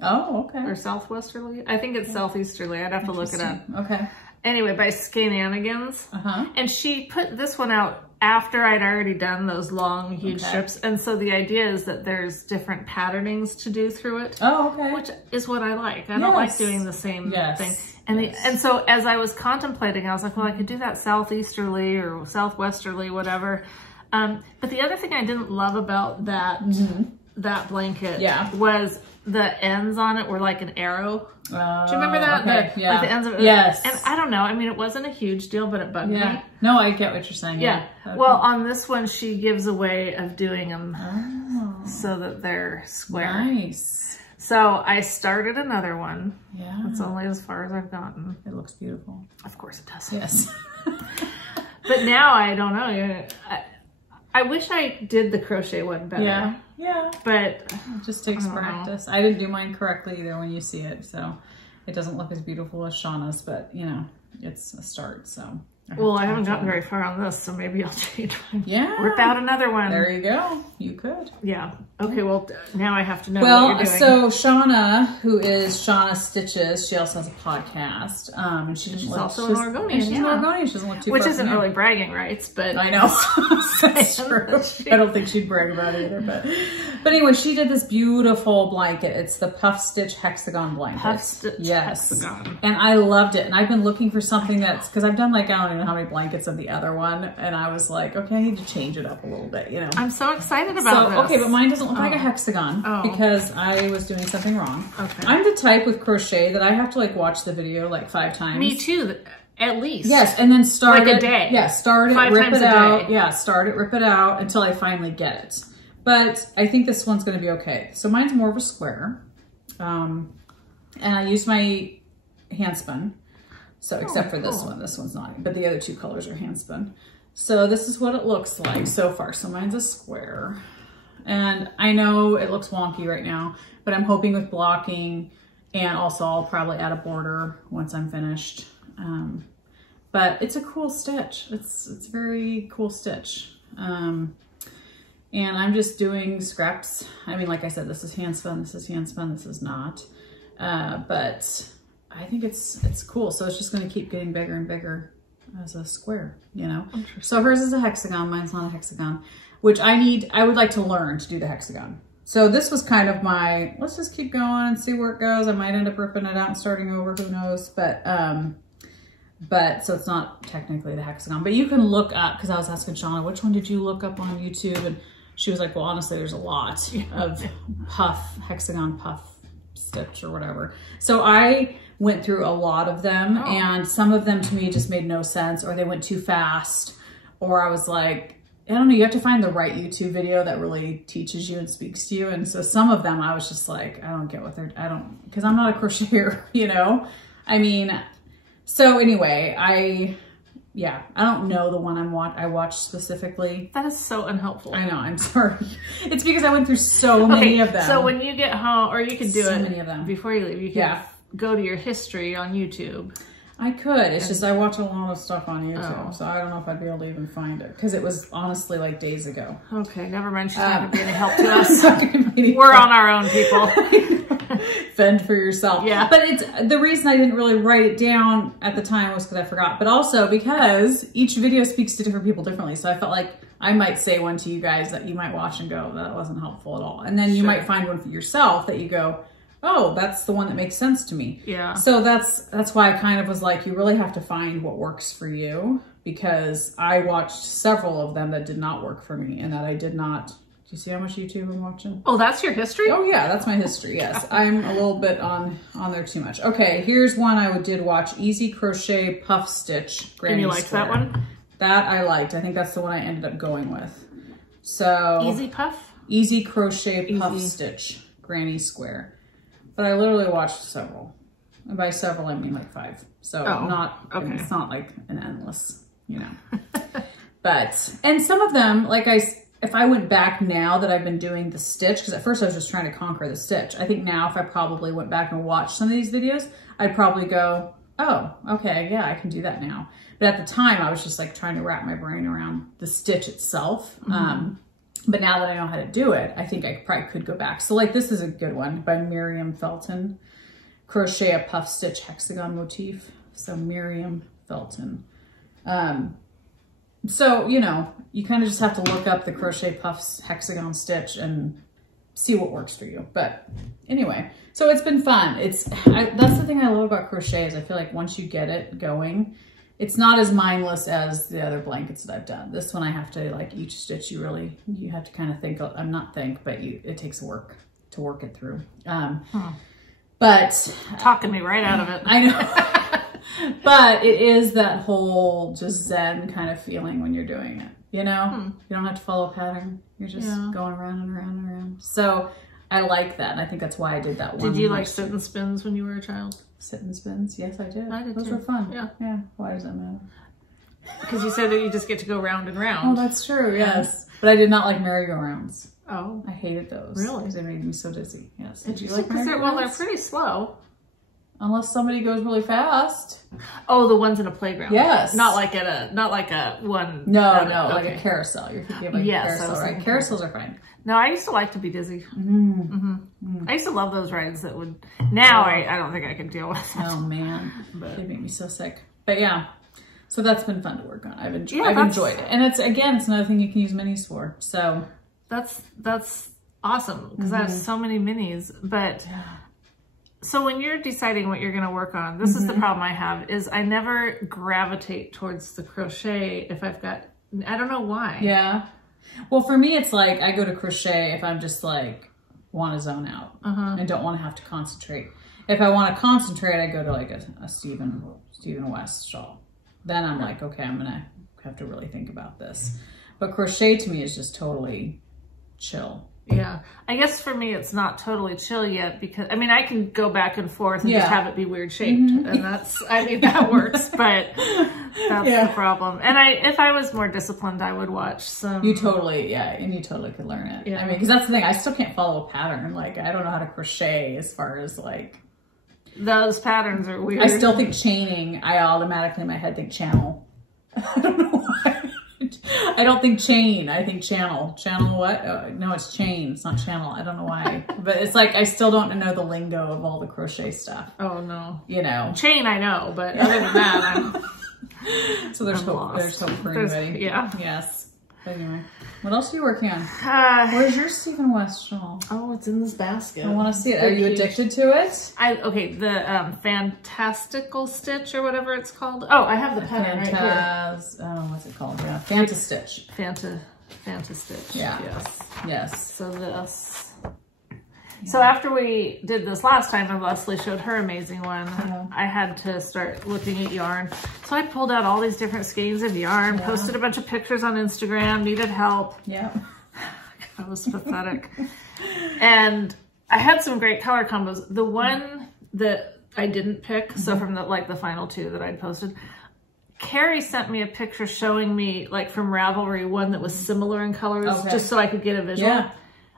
Oh, okay. Or Southwesterly. I think it's Southeasterly. I'd have to look it up. Okay. Anyway, by Skeinanigans. Uh-huh. And she put this one out after I'd already done those long, huge strips. And so the idea is that there's different patternings to do through it. Oh, okay. Which is what I like. I don't like doing the same thing. And and so as I was contemplating, I was like, well, I could do that Southeasterly or Southwesterly, whatever. But the other thing I didn't love about that that blanket was the ends on it were like an arrow. Do you remember that? Okay. Like the ends of it. Yes. And I don't know. I mean, it wasn't a huge deal, but it bugged me. No, I get what you're saying. Yeah. Okay. Well, on this one, she gives a way of doing them so that they're square. Nice. So I started another one. Yeah. That's only as far as I've gotten. It looks beautiful. Of course it does. Yes. But now I don't know. I wish I did the crochet one better. Yeah. Yeah. But it just takes practice. I didn't do mine correctly either when you see it, so it doesn't look as beautiful as Shauna's, but you know, it's a start, so. I haven't gotten very far on this, so maybe I'll change mine. Yeah. Rip out another one. There you go. You could. Yeah. Okay, well, now I have to know what you're doing. So Shauna, who is Shauna Stitches, she also has a podcast. And she's also an Oregonian. She's an Oregonian. She doesn't look too Which far isn't really bragging rights, but I know. That's true. I don't think she'd brag about it either. But anyway, she did this beautiful blanket. It's the Puff Stitch Hexagon Blanket. Puff Stitch Hexagon. And I loved it. And I've been looking for something that's, because I've done like, I don't even know how many blankets of the other one. And I was like, okay, I need to change it up a little bit, you know. I'm so excited about this. Okay, but mine doesn't look like a hexagon because I was doing something wrong. Okay. I'm the type with crochet that I have to like watch the video like 5 times. Me too, at least. Yes, and then start like it. A day. Yeah, start it, 5 rip times it a out. day. Yeah, start it, rip it out until I finally get it. But I think this one's going to be okay. So mine's more of a square. And I use my hand spun. So except for this one. This one's not. But the other 2 colors are hand spun. So this is what it looks like so far. So mine's a square. And I know it looks wonky right now, but I'm hoping with blocking, and also I'll probably add a border once I'm finished. But it's a cool stitch. It's a very cool stitch. And I'm just doing scraps. I mean, like I said, this is hand spun, this is hand spun, this is not. But I think it's cool. So it's just going to keep getting bigger and bigger as a square, you know? So hers is a hexagon, mine's not a hexagon, which I would like to learn to do the hexagon. So this was kind of my, let's just keep going and see where it goes. I might end up ripping it out and starting over, who knows? But so it's not technically the hexagon, but you can look up, because I was asking Shauna, which one did you look up on YouTube? And she was like, well, honestly, there's a lot of hexagon puff stitch or whatever. So I went through a lot of them, and some of them to me just made no sense, or they went too fast, or I was like, I don't know, you have to find the right YouTube video that really teaches you and speaks to you. And so some of them I was just like, I don't get what because I'm not a crocheter, you know? I mean, so anyway, I don't know the one I watched specifically. That is so unhelpful. I know, I'm sorry. It's because I went through so many of them. So when you get home, or you can do it many of them. Before you leave, you can go to your history on YouTube. I could. It's just I watch a lot of stuff on YouTube, so I don't know if I'd be able to even find it, because it was honestly like days ago. Okay, never mind. She's not going to be any help to us. We're on our own, people. Fend for yourself. Yeah. But it's the reason I didn't really write it down at the time was because I forgot, but also because each video speaks to different people differently. So I felt like I might say one to you guys that you might watch and go, that wasn't helpful at all. And then you might find one for yourself that you go, oh, that's the one that makes sense to me. Yeah. So that's why I kind of was like, you really have to find what works for you, because I watched several of them that did not work for me, and that I did not. Do you see how much YouTube I'm watching? Oh, that's your history? Oh yeah, that's my history, yes. I'm a little bit on there too much. Okay, here's one I did watch, Easy Crochet Puff Stitch. And you liked that one? That I liked. I think that's the one I ended up going with. So Easy Puff? Easy Crochet Puff Stitch, Granny Square. But I literally watched several. And by several, I mean like 5. So it's not like an endless, you know. And some of them, like I if I went back now that I've been doing the stitch, because at first I was just trying to conquer the stitch. I think now if I probably went back and watched some of these videos, I'd probably go, oh, okay, yeah, I can do that now. But at the time I was just like trying to wrap my brain around the stitch itself. But now that I know how to do it, I think I probably could go back. So like this is a good one by Miriam Felton. Crochet a puff stitch hexagon motif. So Miriam Felton. So, you know, you kind of just have to look up the crochet puffs hexagon stitch and see what works for you. But anyway, so it's been fun. That's the thing I love about crochet is I feel like once you get it going, it's not as mindless as the other blankets that I've done. This one I have to, like, each stitch you have to kind of think, but it takes work to work it through. But talking me right out of it. I know. But it is that whole just zen kind of feeling when you're doing it, you know? You don't have to follow a pattern. You're just going around and around and around. So I like that. And I think that's why I did that one. Did you like sit and spins when you were a child? Sit and spins? Yes, I did. Those too. were fun. Yeah. Yeah. Why does that matter? Because you said that you just get to go round and round. Oh, that's true. Yes. But I did not like merry-go-rounds. Oh. I hated those. Really? Because they made me so dizzy. Yes. Did you like merry-go-rounds? Well, they're pretty slow. Unless somebody goes really fast. Oh, the ones in a playground. Yes. Not like a one. No, like a carousel. You're thinking of like a carousel, right? Carousels are fine. No, I used to like to be dizzy. I used to love those rides that would, now I don't think I could deal with it. Oh man, they make me so sick. But yeah, so that's been fun to work on. I've enjoyed it. And it's another thing you can use minis for. So that's awesome because I have so many minis, but so when you're deciding what you're going to work on, this is the problem I have, is I never gravitate towards the crochet if I've got, I don't know why. Yeah. Well, for me, it's like I go to crochet if I'm just like want to zone out and don't want to have to concentrate. If I want to concentrate, I go to like a Stephen West shawl. Then I'm like, okay, I'm going to have to really think about this. But crochet to me is just totally chill. Yeah, I guess for me it's not totally chill yet because I mean I can go back and forth and just have it be weird shaped and that works, but that's the problem. And if I was more disciplined I would watch some. You totally could learn it. Yeah. I mean, because that's the thing, I still can't follow a pattern. Like I don't know how to crochet as far as like those patterns are weird. I still think chaining. I automatically in my head think channel. I don't know why. I don't think chain. I think channel. Channel what? No, it's chain. It's not channel. I don't know why. But it's like I still don't know the lingo of all the crochet stuff. Oh no. You know. Chain I know, but other than that So there's hope. There's hope for anybody. Yeah. Yes. But anyway, what else are you working on? Where's your Stephen West shawl? Oh, it's in this basket. I want to see it. Are you addicted to it? Okay, the Fantastical Stitch or whatever it's called. Oh, I have the pattern right here. Oh, what's it called? Yeah, Fanta Stitch. Fanta Stitch. Yeah. Yes. So this. So after we did this last time and Leslie showed her amazing one, I had to start looking at yarn. So I pulled out all these different skeins of yarn, posted a bunch of pictures on Instagram, needed help. Yeah. That was pathetic. And I had some great color combos. The one that I didn't pick, so from the final two that I'd posted, Carrie sent me a picture showing me like from Ravelry one that was similar in colors, just so I could get a visual. Yeah.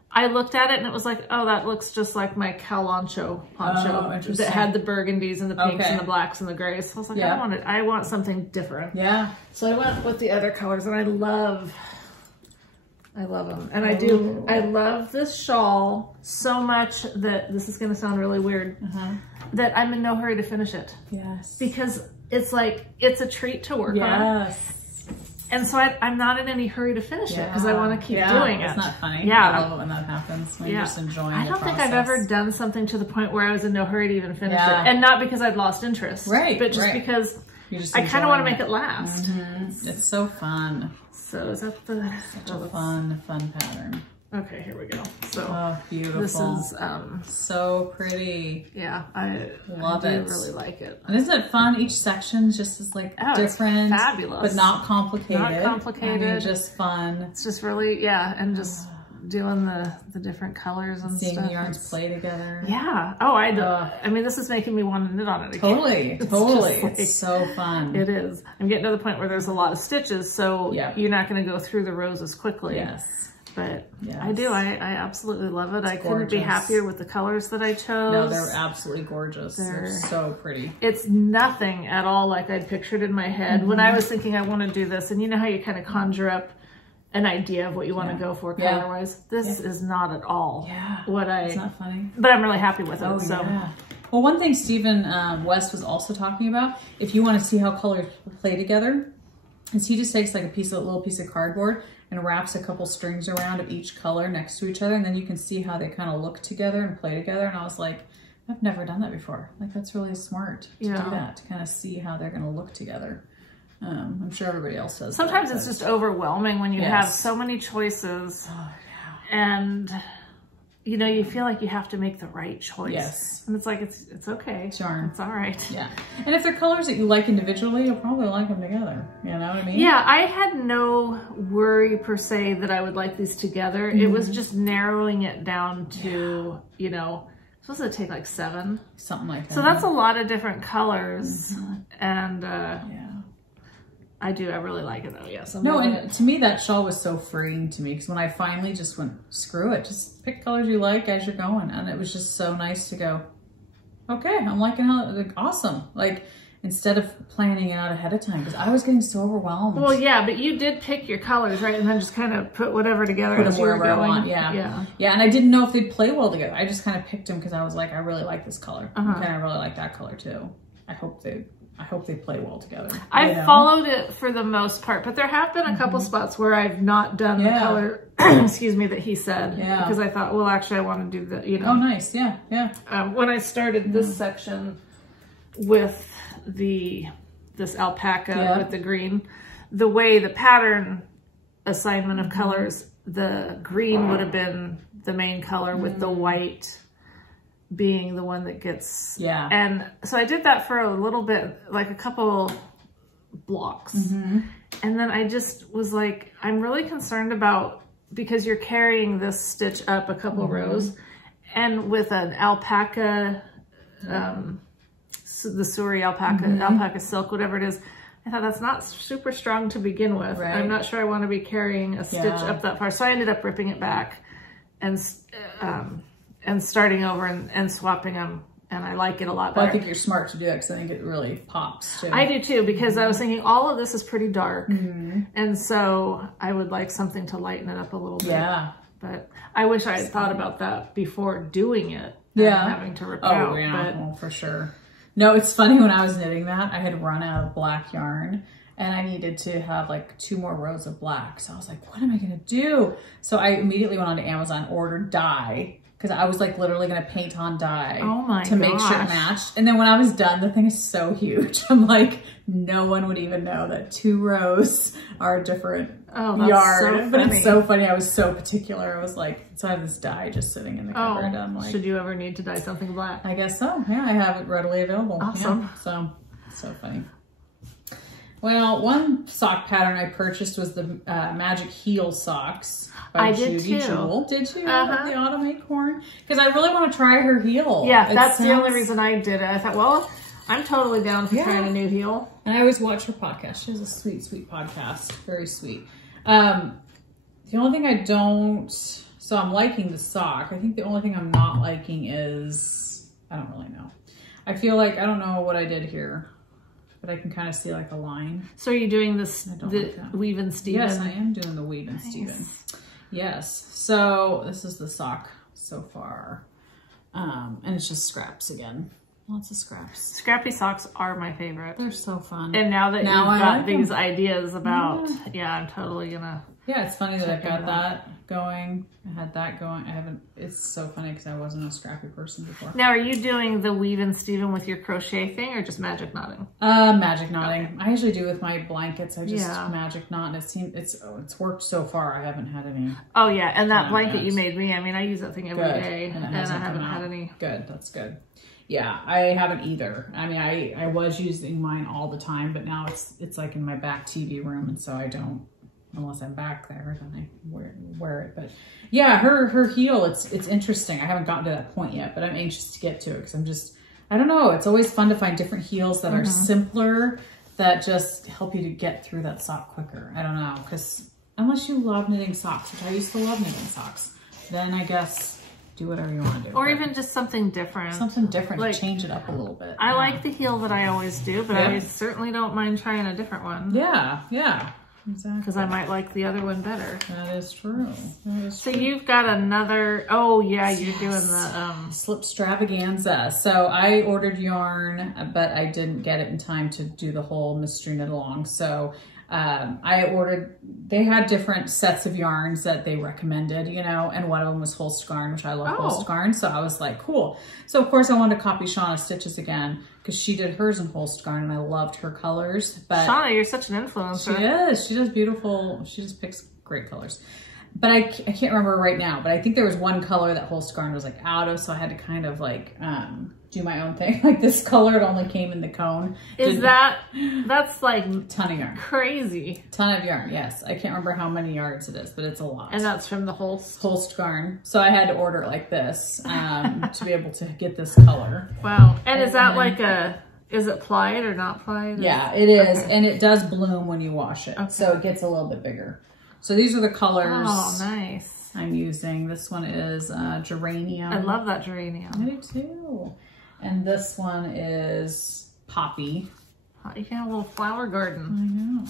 I looked at it and it was like, oh, that looks just like my Caloncho poncho that had the burgundies and the pinks and the blacks and the grays. So I was like, I want something different. Yeah. So I went with the other colors and I love them. And I love this shawl so much that this is going to sound really weird, that I'm in no hurry to finish it. Yes. Because it's like, it's a treat to work on. Yes. And so I'm not in any hurry to finish it because I want to keep doing it. It's not funny. Yeah. I love it when that happens, when you're just enjoying the process. I don't think I've ever done something to the point where I was in no hurry to even finish it. And not because I'd lost interest. Right. But just because I kind of want to make it last. It's so fun. So is that such a fun pattern. Okay, here we go. So beautiful. This is so pretty. Yeah, I love it. I really like it. And isn't it fun? Each section's just is like different, fabulous, but not complicated. Not complicated. I mean, just fun. It's just really and just doing the different colors and seeing stuff. The yarns play together. Yeah. Oh, I mean, this is making me want to knit on it again. Totally. It's so fun. It is. I'm getting to the point where there's a lot of stitches, so you're not going to go through the rows as quickly. Yes. But Yes. I do. I absolutely love it. It's I couldn't be gorgeous. happier with the colors that I chose. No, they're absolutely gorgeous. They're so pretty. It's nothing at all like I'd pictured in my head when I was thinking I want to do this. And you know how you kind of conjure up an idea of what you want to go for color-wise? This is not at all what I... It's not funny. But I'm really happy with it. Oh, so. yeah. Well, one thing Stephen West was also talking about, if you want to see how colors play together, is he just takes like a little piece of cardboard and wraps a couple strings around of each color next to each other, and then you can see how they kind of look together and play together. And I was like, I've never done that before. Like, that's really smart to do that, to kind of see how they're going to look together. I'm sure everybody else does. Sometimes it's just overwhelming when you have so many choices, and you know, you feel like you have to make the right choice. Yes. And it's like, it's okay. Sure. It's all right. Yeah. And if they're colors that you like individually, you'll probably like them together. You know what I mean? Yeah, I had no worry per se that I would like these together. It was just narrowing it down to, you know, it's supposed to take like 7. Something like that. So that's a lot of different colors. And I really like it though, yes. No, and to me that shawl was so freeing to me, because when I finally just went, screw it, just pick colors you like as you're going. And it was just so nice to go, okay, I'm liking how, like, awesome. Like, instead of planning out ahead of time, because I was getting so overwhelmed. Well, yeah, but you did pick your colors, right? And then just kind of put whatever together as you were going. I want. Yeah, and I didn't know if they'd play well together. I just kind of picked them because I was like, I really like this color. Okay, I really like that color too. I hope they play well together. I followed it for the most part, but there have been a couple spots where I've not done the color, excuse me, that he said. Yeah. Because I thought, well, actually, I want to do the, you know. Oh, nice. Yeah, yeah. When I started this section with this alpaca with the green, the way the pattern assignment of colors, the green would have been the main color with the white being the one that gets, and so I did that for a little bit, like a couple blocks, and then I just was like, I'm really concerned about, because you're carrying this stitch up a couple rows, and with an alpaca, the Suri alpaca silk, whatever it is, I thought that's not super strong to begin with. I'm not sure I want to be carrying a stitch up that far, so I ended up ripping it back and starting over and swapping them, and I like it a lot better. Well, I think you're smart to do it, because I think it really pops too. I do too, because I was thinking all of this is pretty dark, and so I would like something to lighten it up a little bit. Yeah. But I wish I had thought about that before doing it. And having to rip it out. Oh yeah, well, for sure. No, it's funny, when I was knitting that, I had run out of black yarn, and I needed to have like 2 more rows of black. So I was like, what am I gonna do? So I immediately went onto Amazon, ordered dye, because I was like literally going to paint on dye to make sure it matched. And then when I was done, the thing is so huge. I'm like, no one would even know that 2 rows are a different yarn. So but it's so funny. I was so particular. I was like, so I have this dye just sitting in the cupboard. I'm like, should you ever need to dye something black? I guess so. Yeah, I have it readily available. Awesome. Yeah, so funny. Well, one sock pattern I purchased was the Magic Heel socks by Judy Jewel. Did you? The Autumn Acorn? Because I really want to try her heel. Yeah, that's the only reason I did it. I thought, well, I'm totally down for trying a new heel. And I always watch her podcast. She has a sweet, sweet podcast. Very sweet. The only thing I don't... So I'm liking the sock. I think the only thing I'm not liking is... I don't really know. I feel like... I don't know what I did here. But I can kind of see like a line. So are you doing this, the Weave and Steven? Yes, I am doing the Weave and Steven. Yes. So this is the sock so far. And it's just scraps again. Lots of scraps. Scrappy socks are my favorite. They're so fun. And now that you've got these ideas about, I'm totally gonna. Yeah, it's funny that I've got that going. I had that going. I haven't, it's so funny because I wasn't a scrappy person before. Now, are you doing the Weave and Steven with your crochet thing or just magic knotting? Magic knotting. Okay. I usually do with my blankets. I just magic knot, and it's worked so far. I haven't had any. Oh yeah, and that blanket you made me, I mean, I use that thing every day, and I haven't had any. Good, that's good. Yeah, I haven't either. I mean, I was using mine all the time, but now it's like in my back TV room, and so I don't, unless I'm back there, then I wear it. But yeah, her heel, it's interesting. I haven't gotten to that point yet, but I'm anxious to get to it because I don't know. It's always fun to find different heels that are simpler, that just help you to get through that sock quicker. I don't know, because unless you love knitting socks, which I used to love knitting socks, then I guess do whatever you want to do. Or even just something different. Something different, like, to change it up a little bit. I like the heel that I always do, but I certainly don't mind trying a different one. Yeah, yeah. Exactly. Because I might like the other one better. That is true. That is so true. you've got another, oh yeah, you're doing the... Slip Stravaganza. So I ordered yarn, but I didn't get it in time to do the whole mystery knit along. So I ordered, they had different sets of yarns that they recommended, you know, and one of them was Holst Garn, which I love Holst Garn. So I was like, cool. So of course I wanted to copy Shauna's stitches again because she did hers in Holst Garn and I loved her colors. But Shauna, you're such an influencer. She is. She does beautiful, she just picks great colors. But I can't remember right now, but I think there was one color that Holst Garn was like out of, so I had to kind of like do my own thing. Like this color, it only came in the cone. Is that's like ton of yarn. Crazy. Ton of yarn, yes. I can't remember how many yards it is, but it's a lot. And that's from the Holst Garn. So I had to order it like this to be able to get this color. Wow. And is that like is it plied or not plied? Yeah, it is. Okay. And it does bloom when you wash it. Okay. So it gets a little bit bigger. So these are the colors. Oh, nice. I'm using. This one is geranium. I love that geranium. I do too. And this one is poppy. You can have a little flower garden. I know.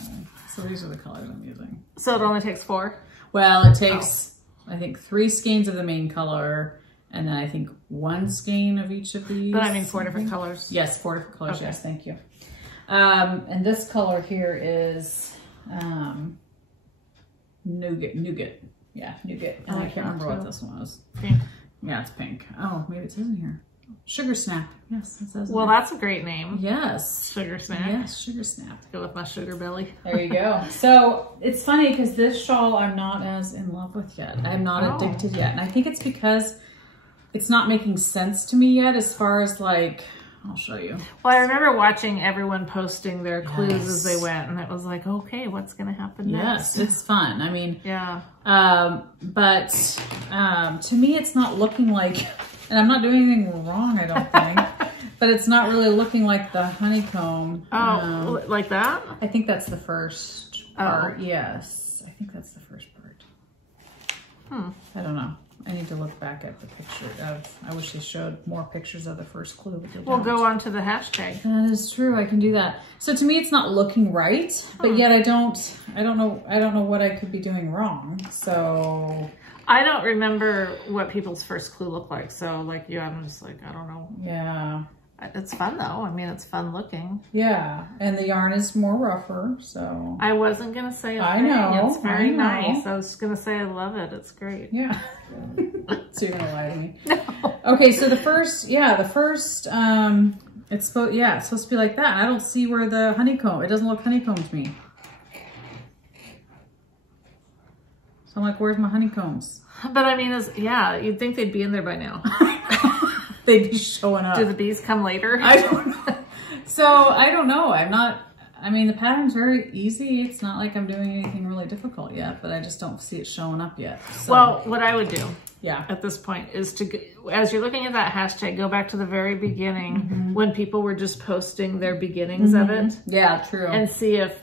So these are the colors I'm using. So it only takes 4? Well, it takes, I think, 3 skeins of the main color, and then I think 1 skein of each of these. But I mean 4 different colors. Yes, 4 different colors. Okay. Yes, thank you. And this color here is nougat. Yeah, nougat. And I can't remember what this one was. Pink. Yeah, it's pink. Oh, maybe it says in here. Sugar Snap. Yes, it says. Well, that's a great name. Yes. Sugar Snap. Yes, Sugar Snap. Go with my Sugar Belly. There you go. So it's funny because this shawl I'm not as in love with yet. I'm not addicted yet. And I think it's because it's not making sense to me yet as far as like, I'll show you. Well, I remember watching everyone posting their clues as they went, and it was like, okay, what's going to happen next? Yes, it's fun. I mean, yeah. But to me, it's not looking like, and I'm not doing anything wrong, I don't think, but it's not really looking like the honeycomb. Oh, like that? I think that's the first part. Yes, I think that's the first part. I don't know. I need to look back at the picture of, I wish they showed more pictures of the first clue. We'll go on to the hashtag. That is true. I can do that. So to me, it's not looking right, but yet I don't know what I could be doing wrong. So I don't remember what people's first clue looked like. So like you, I'm just like, I don't know. Yeah. It's fun though. I mean, it's fun looking. Yeah. And the yarn is more rougher, so. I wasn't going to say I know. It's very nice. I was going to say I love it. It's great. Yeah. So you're going to lie to me. No. Okay, so the first, it's supposed to be like that. I don't see where the honeycomb, it doesn't look honeycomb to me. So I'm like, where's my honeycombs? But I mean, you'd think they'd be in there by now. They'd be showing up. Do the bees come later? I don't know. So I don't know. I mean, the pattern's very easy. It's not like I'm doing anything really difficult yet, but I just don't see it showing up yet. So. Well, what I would do at this point is to, as you're looking at that hashtag, go back to the very beginning when people were just posting their beginnings of it. Yeah, true. And see if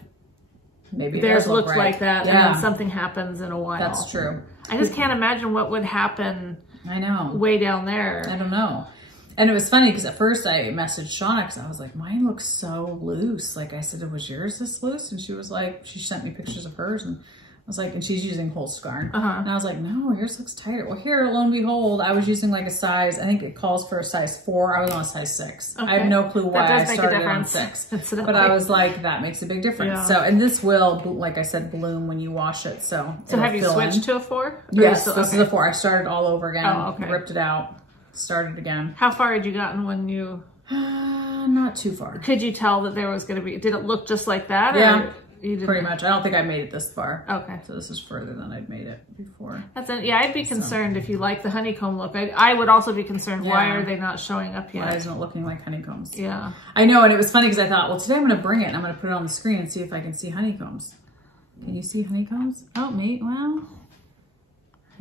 maybe theirs looked like that and then something happens in a while. That's true. I just can't imagine what would happen. I know. Way down there. I don't know. And it was funny because at first I messaged Shauna because I was like, mine looks so loose. Like I said, was yours this loose? And she was like, she sent me pictures of hers and I was like, and she's using Holst Garn. And I was like, no, yours looks tighter. Well, here, lo and behold, I was using like a size, I think it calls for a size 4. I was on a size 6. Okay. I have no clue why I started on 6. But I was like, that makes a big difference. Yeah. So, and this will, like I said, bloom when you wash it. So have you switched to a 4? Yes, this is a 4. I started all over again, ripped it out, started again. How far had you gotten when you... not too far. Could you tell that there was going to be... Did it look just like that? Yeah. Or you didn't? Pretty much. I don't think I made it this far. Okay. So this is further than I'd made it before. That's it. Yeah, I'd be concerned if you like the honeycomb look. I would also be concerned, why are they not showing up yet? Why isn't it looking like honeycombs? Yeah. I know, and it was funny because I thought, well, today I'm going to bring it and I'm going to put it on the screen and see if I can see honeycombs. Can you see honeycombs? Oh, mate, well...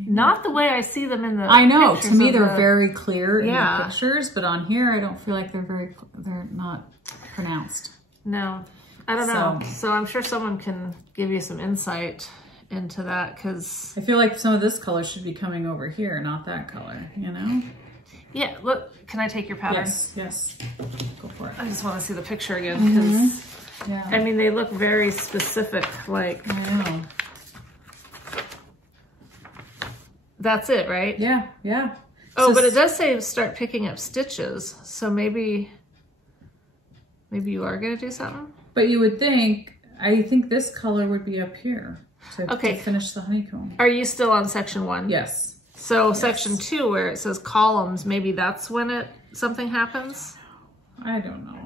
Not the way I see them in the I know. To me, they're very clear in Yeah. the pictures, but on here, I don't feel like they're not pronounced. No, I don't know. So I'm sure someone can give you some insight into that because I feel like some of this color should be coming over here, not that color, you know? Yeah, look, can I take your pattern? Yes, yes. Go for it. I just want to see the picture again because, yeah. I mean, they look very specific, like. I know. That's it, right? Yeah, yeah. Oh, So but it does say start picking up stitches, so maybe you are going to do something? But you would think, I think this color would be up here to finish the honeycomb. Are you still on section 1? Yes. So section 2, where it says columns, maybe that's when something happens? I don't know.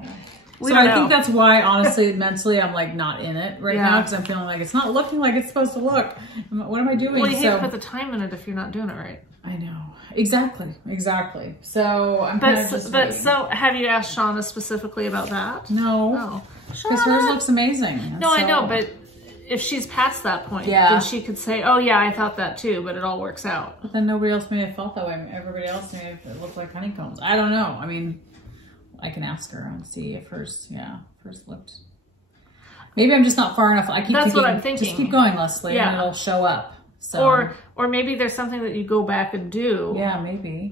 I think that's why, honestly, mentally, I'm like not in it right now because I'm feeling like it's not looking like it's supposed to look. What am I doing? Well, you hate to put the time in it if you're not doing it right. I know. Exactly. So I'm so have you asked Shauna specifically about that? No. Because hers looks amazing. No, I know, but if she's past that point, then she could say, oh yeah, I thought that too, but it all works out. But then nobody else may have felt that way. Everybody else may have looked like honeycombs. I don't know. I mean, I can ask her and see if hers looked. Maybe I'm just not far enough. That's what I'm thinking. Just keep going, Leslie, and it'll show up. So. Or maybe there's something that you go back and do. Yeah, maybe.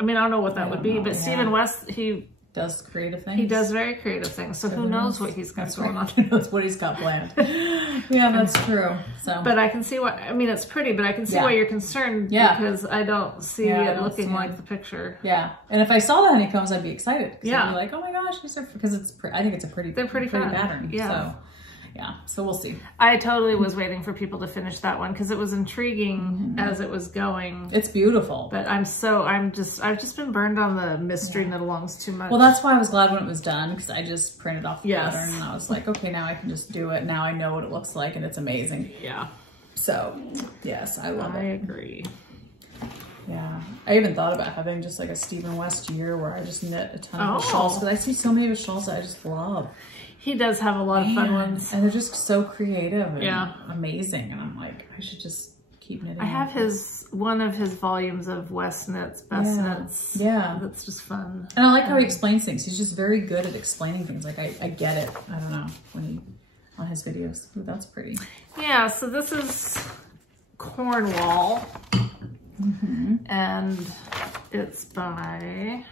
I mean, I don't know what that would be, but Stephen West, he does creative things. He does very creative things. So who knows what he's got going on. Who knows what he's got planned. Yeah, that's true. So, but I can see it's pretty, but I can see why you're concerned because I don't see it looking like the picture. Yeah. And if I saw the honeycombs, I'd be excited. Yeah. I'd be like, oh my gosh, because I think it's a pretty pattern. Yeah. So. Yeah, so we'll see. I totally was waiting for people to finish that one because it was intriguing as it was going. It's beautiful. But I've just been burned on the mystery knit-alongs too much. Well, that's why I was glad when it was done because I just printed off the pattern and I was like, okay, now I can just do it. Now I know what it looks like and it's amazing. Yeah. So, yes, I love it. I agree. Yeah. I even thought about having just like a Stephen West year where I just knit a ton of shawls because I see so many of his shawls that I just love. He does have a lot of fun ones. And they're just so creative and amazing. And I'm like, I should just keep knitting. I have one of his volumes of West Knits, Best Knits. Yeah. That's just fun. And I like how he explains things. He's just very good at explaining things. Like I get it. I don't know, on his videos. Ooh, that's pretty. Yeah, so this is Cornwall. And it's by...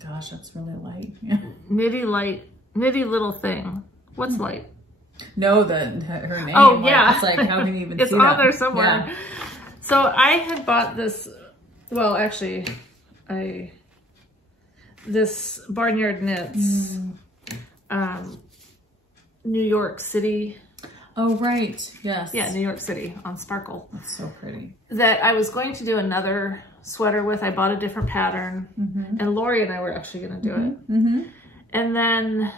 Gosh, that's really light. Knitty Little Thing. What's light? No, her name. Oh, yeah. It's like, how can you even it's see that? It's on there somewhere. Yeah. So I had bought this, well, actually, this Barnyard Knits, New York City. Oh, right. Yes. Yeah, New York City on Sparkle. That's so pretty. That I was going to do another sweater with. I bought a different pattern and Lori and I were actually going to do it. And then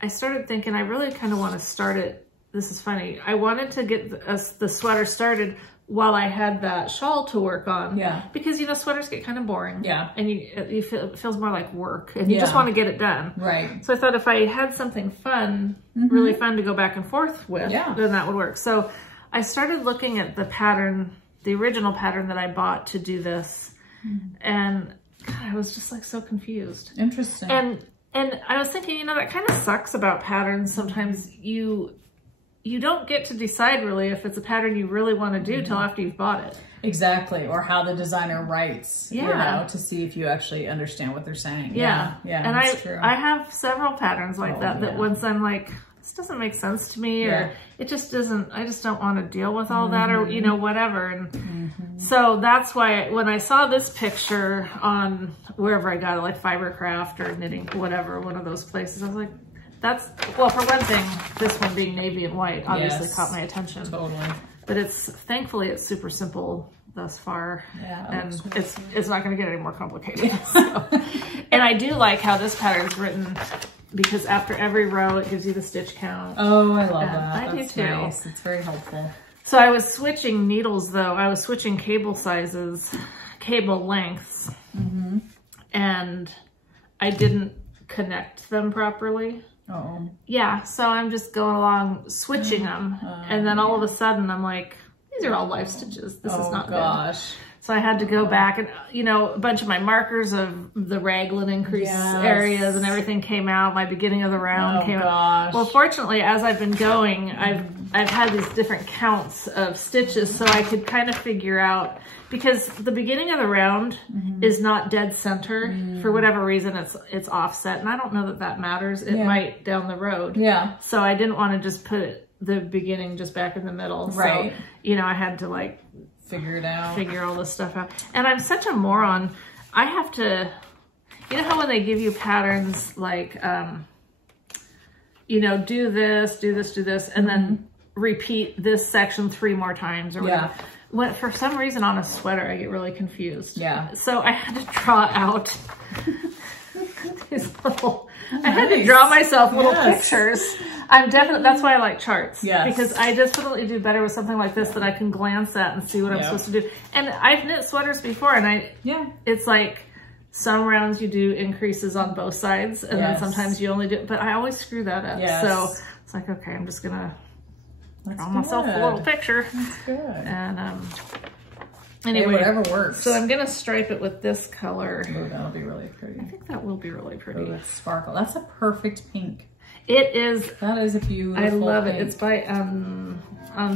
I started thinking I really kind of want to start it. This is funny. I wanted to get the sweater started while I had that shawl to work on. Yeah. Because, sweaters get kind of boring. Yeah. And it feels more like work and you just want to get it done. Right. So I thought if I had something fun, really fun to go back and forth with, then that would work. So I started looking at the pattern, the original pattern that I bought to do this. And God, I was just like so confused. Interesting. And I was thinking, that kind of sucks about patterns. Sometimes you don't get to decide really if it's a pattern you really want to do till after you've bought it. Exactly. Or how the designer writes, to see if you actually understand what they're saying. Yeah. Yeah. And that's true. I have several patterns like that once I'm like, this doesn't make sense to me or it just doesn't, I just don't want to deal with all that or, whatever. And so that's why when I saw this picture on wherever I got it, like Fibercraft or Knitting, whatever, one of those places, I was like, well, for one thing, this one being navy and white obviously caught my attention. Totally. But thankfully it's super simple thus far. Yeah. And it's not going to get any more complicated. So. And I do like how this pattern is written because after every row it gives you the stitch count. Oh, I love that. I do too. Nice. It's very helpful. So I was switching needles though. I was switching cable sizes, cable lengths, and I didn't connect them properly. Oh. Yeah, so I'm just going along switching them, and then all of a sudden I'm like, these are all live stitches. This is not good. So I had to go back and, a bunch of my markers of the raglan increase areas and everything came out. My beginning of the round came out. Well, fortunately, as I've been going, I've I've had these different counts of stitches so I could kind of figure out, because the beginning of the round is not dead center. For whatever reason, it's offset, and I don't know that that matters. It might down the road. Yeah. So I didn't want to just put the beginning just back in the middle. Right. So, you know, I had to like figure it out, figure all this stuff out. And I'm such a moron. I have to, you know how when they give you patterns like, you know, do this, do this, do this, and then repeat this section 3 more times or whatever. When, for some reason on a sweater, I get really confused. Yeah. So I had to draw out these little, I had to draw myself little pictures. I'm definitely, that's why I like charts. Yeah. Because I definitely do better with something like this that I can glance at and see what I'm supposed to do. And I've knit sweaters before, and it's like some rounds you do increases on both sides, and then sometimes you only do, but I always screw that up. So it's like, okay, I'm just gonna draw myself a little picture. That's good. And anyway, whatever works. So I'm gonna stripe it with this color. Oh, that'll be really pretty. I think that will be really pretty. Oh, that's sparkle. That's a perfect pink. It is. That is a beautiful I love pink. It. It's by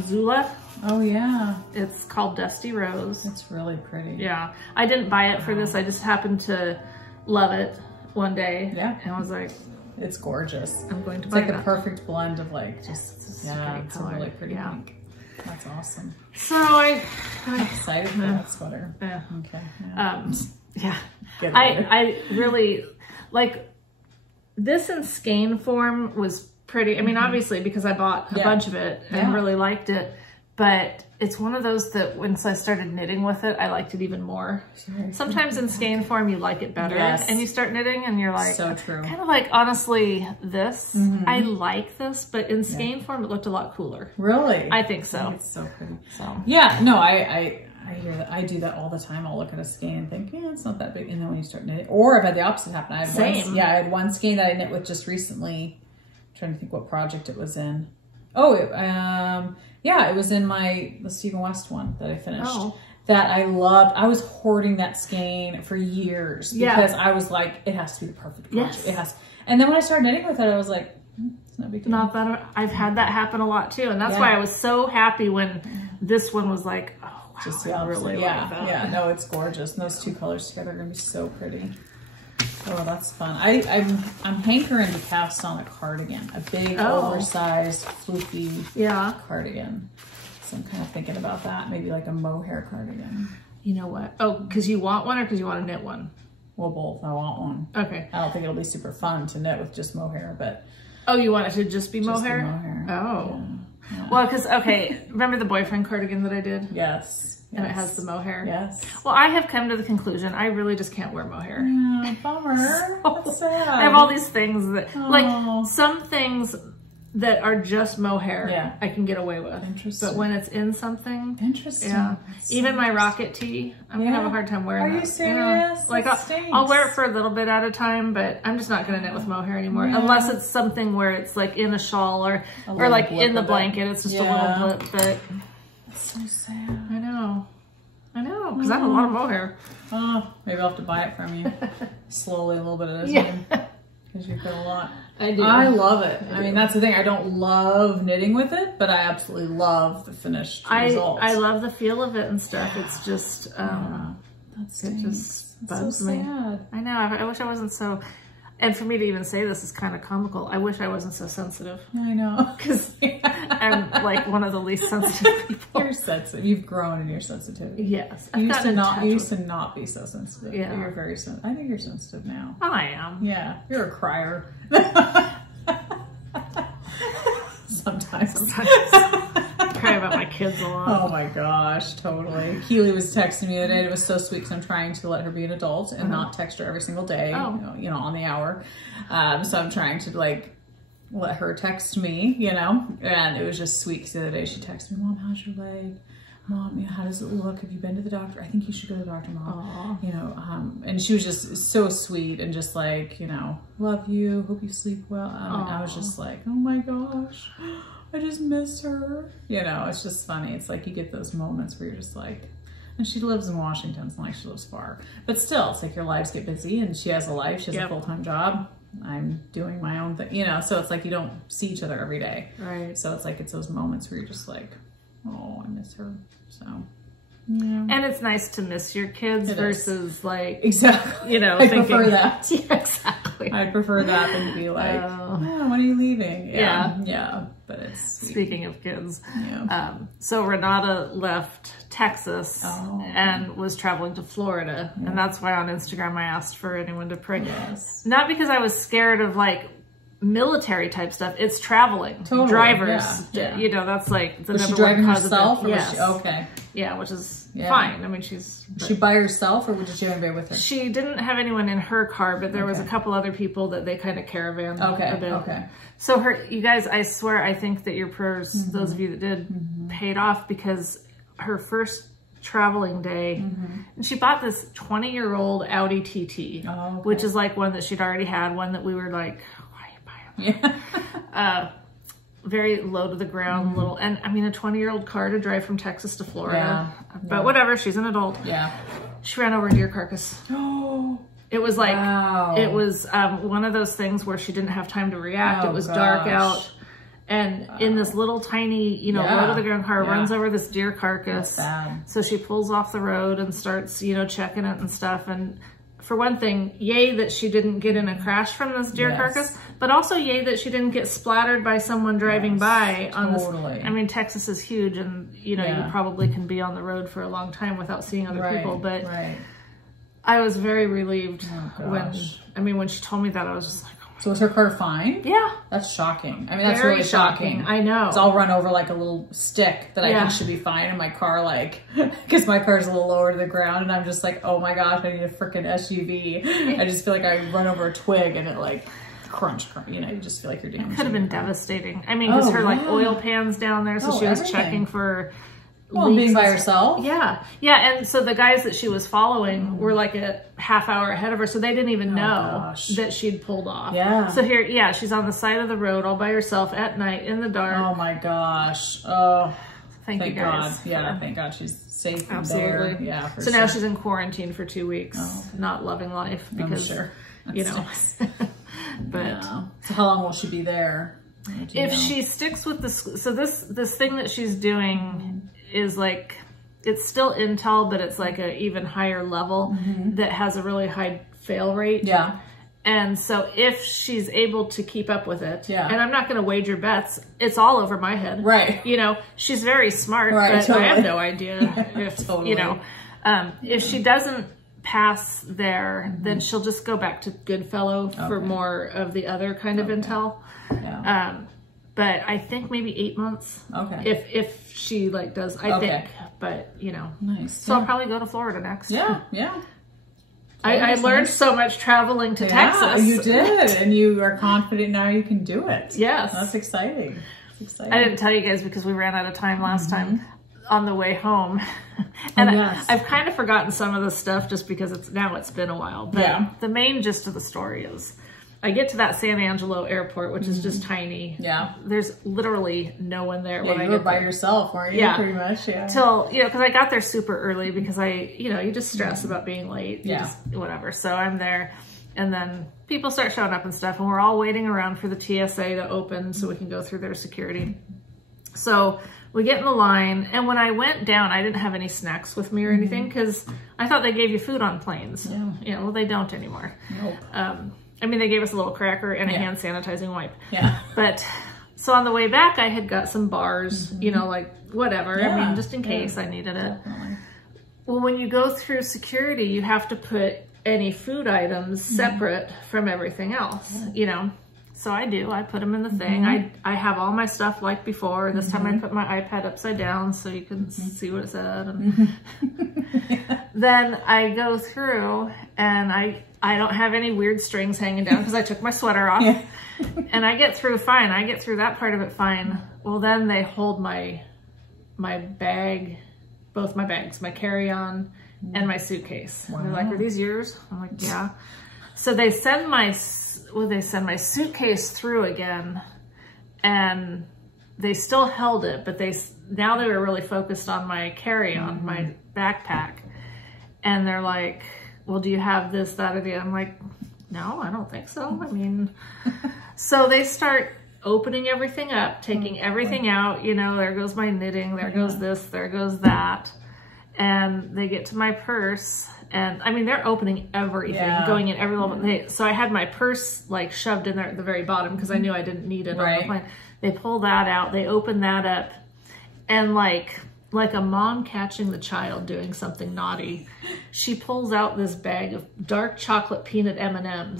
Zula. Oh yeah. It's called Dusty Rose. It's really pretty. Yeah. I didn't buy it for this. I just happened to love it one day. Yeah. And I was like, it's gorgeous. I'm going to buy it. It's like a perfect blend of like just it's a really pretty pink. That's awesome. So I'm excited for that sweater. Yeah. Okay. Yeah. I really like this in skein form was pretty. I mean, obviously because I bought a bunch of it and really liked it, but it's one of those that once I started knitting with it, I liked it even more. Sometimes in skein form, you like it better and you start knitting and you're like, so true. Kind of like, honestly, this, I like this, but in skein form, it looked a lot cooler. Really? I think so. It's so pretty. So yeah, no, I hear that. I do that all the time. I'll look at a skein and think, yeah, it's not that big. And then when you start knitting, or I've had the opposite happen. I had I had one skein that I knit with just recently. I'm trying to think what project it was in. Oh, yeah, it was in the Stephen West one that I finished. That I loved. I was hoarding that skein for years because I was like, it has to be the perfect project. It has. And then when I started knitting with it, I was like, it's no big deal. Not that I've had that happen a lot too, and that's why I was so happy when this one was like, oh wow, just I really like that. Yeah, no, it's gorgeous. And those two colors together are gonna be so pretty. Oh, that's fun. I'm hankering to cast on a cardigan, a big oversized floofy cardigan. So I'm kind of thinking about that, maybe like a mohair cardigan. You know what? Oh, because you want one or because you want to knit one? Well, both. I want one. Okay. I don't think it'll be super fun to knit with just mohair, but. Oh, you want it to just be mohair? Just mohair. Oh. Yeah. Well, because, okay, remember the boyfriend cardigan that I did? Yes. And it has the mohair. Yes. Well, I have come to the conclusion I really just can't wear mohair. Yeah, bummer. That's sad. I have all these things that, like, some things that are just mohair, I can get away with. Interesting. But when it's in something, even my rocket tee, I'm gonna have a hard time wearing. Are you serious? Like, I'll wear it for a little bit at a time, but I'm just not gonna knit with mohair anymore, unless it's something where it's like in a shawl or like in the blanket. It's just a little blip, but. That's so sad. I know, because I have a lot of mohair. Oh, maybe I'll have to buy it from you. Slowly, a little bit at a time. Because you put a lot. I do. I love it. I mean, that's the thing. I don't love knitting with it, but I absolutely love the finished results. I love the feel of it and stuff. It's just, it just bugs me. Sad. I know. I wish I wasn't so. And for me to even say this is kind of comical. I wish I wasn't so sensitive. I know. Because I'm like one of the least sensitive people. You're sensitive. You've grown in your sensitivity. Yes. You used to not be so sensitive. Yeah. You're very sensitive. I think you're sensitive now. I am. Yeah. You're a crier. Sometimes. I cry about my kids a lot. Oh my gosh, totally. Keely was texting me the other day. It was so sweet because I'm trying to let her be an adult and not text her every single day, you know, on the hour. So I'm trying to like let her text me, you know, and it was just sweet because the other day she texted me, Mom, how's your leg? Mom, you know, how does it look? Have you been to the doctor? I think you should go to the doctor, Mom. Aww. You know, and she was just so sweet and just like, you know, love you, hope you sleep well. I was just like, oh my gosh, I just miss her. You know, it's just funny. It's like you get those moments where you're just like, and she lives in Washington. It's not like she lives far. But still, it's like your lives get busy and she has a life. She has a full-time job. I'm doing my own thing, you know, so it's like you don't see each other every day. Right. So it's like, it's those moments where you're just like, oh, I miss her. So, yeah. And it's nice to miss your kids versus like, exactly, you know, I thinking, prefer that. Yeah, exactly. I'd prefer that than to be like, oh, when are you leaving? Yeah. Yeah. But it's sweet. Speaking of kids. Yeah. So Renata left Texas and was traveling to Florida. Yeah. And that's why on Instagram I asked for anyone to pray. Yes. Not because I was scared of like military type stuff. It's traveling. Totally. Drivers. Yeah. You know, that's like the was number she driving one cause herself? Of it. Yes. Okay. Yeah, which is fine. I mean, was she by herself, or did she have anybody with her? She didn't have anyone in her car, but there was a couple other people that they kind of caravanned a bit. Okay. So you guys, I swear, I think that your prayers, those of you that did, paid off, because her first traveling day, and she bought this 20-year-old Audi TT, which is like one that she'd already had, one that we were like, why are you buying that? Yeah. Very low to the ground, little, and I mean, a 20-year-old car to drive from Texas to Florida, but whatever, she's an adult. Yeah. She ran over a deer carcass. Oh. It was like, it was one of those things where she didn't have time to react. It was dark out, and in this little tiny, you know, low to the ground car runs over this deer carcass. So she pulls off the road and starts, you know, checking it and stuff. And for one thing, yay that she didn't get in a crash from this deer carcass, but also yay that she didn't get splattered by someone driving by on this. I mean, Texas is huge, and you know, you probably can be on the road for a long time without seeing other people, but I was very relieved when she told me that. I was just like, oh my God. So was her car fine? Yeah. That's shocking. I mean, that's really shocking. I know. It's all run over like a little stick that I think should be fine. And my car, like, because my car's a little lower to the ground, and I'm just like, oh my gosh, I need a freaking SUV. I just feel like I run over a twig and it like crunch, you know, you just feel like you're damaging. It could have been devastating. I mean, because her like oil pan's down there, so she was checking for being by herself. Yeah. And so the guys that she was following were like a half hour ahead of her, so they didn't even know that she'd pulled off. Yeah. So here, she's on the side of the road all by herself at night in the dark. Oh my gosh. Oh, thank you guys. God. Yeah, thank God she's safe. Absolutely. There. Yeah. So now she's in quarantine for 2 weeks, not loving life because you know. But so how long will she be there? If she sticks with this thing that she's doing is like, it's still Intel, but it's like a even higher level that has a really high fail rate. Yeah. And so if she's able to keep up with it, and I'm not going to wager bets, it's all over my head. Right. You know, she's very smart, but I have no idea if, you know, if she doesn't pass there, then she'll just go back to Goodfellow for more of the other kind of Intel. Yeah. But I think maybe 8 months. Okay. If she like does, I think. But you know. Nice. So I'll probably go to Florida next. Yeah. Yeah. I learned so much traveling to Texas. You did, and you are confident now you can do it. Yes. That's exciting. That's exciting. I didn't tell you guys because we ran out of time last time on the way home. And I've kind of forgotten some of the stuff just because it's been a while. But the main gist of the story is I get to that San Angelo airport, which is just tiny. Yeah. There's literally no one there when I get there. You were by yourself, weren't you? Yeah. Pretty much, Till, you know, because I got there super early because you just stress about being late. Whatever. So I'm there. And then people start showing up and stuff, and we're all waiting around for the TSA to open so we can go through their security. So we get in the line, and when I went down, I didn't have any snacks with me or anything because I thought they gave you food on planes. Yeah. Well, they don't anymore. Nope. I mean, they gave us a little cracker and a hand sanitizing wipe. Yeah. But so on the way back, I had got some bars, you know, like whatever. I mean, just in case I needed it. Definitely. Well, when you go through security, you have to put any food items separate from everything else, you know. So I do. I put them in the thing. I have all my stuff like before. This time I put my iPad upside down so you can see what it said. And then I go through and I don't have any weird strings hanging down because I took my sweater off. And I get through fine. I get through that part of it fine. Well, then they hold my bag, both my bags, my carry-on and my suitcase. Wow. They're like, are these yours? I'm like, yeah. So they send my suitcase through again, and they still held it, but now they were really focused on my carry-on, my backpack. And they're like, well, do you have this, that, or the other? I'm like, No, I don't think so. I mean, so they start opening everything up, taking everything out, you know, there goes my knitting, there goes this, there goes that. And they get to my purse, and I mean, they're opening everything, going in every level. So I had my purse like shoved in there at the very bottom because I knew I didn't need it on the plane. They pull that out, they open that up, and like a mom catching the child doing something naughty, she pulls out this bag of dark chocolate peanut M&Ms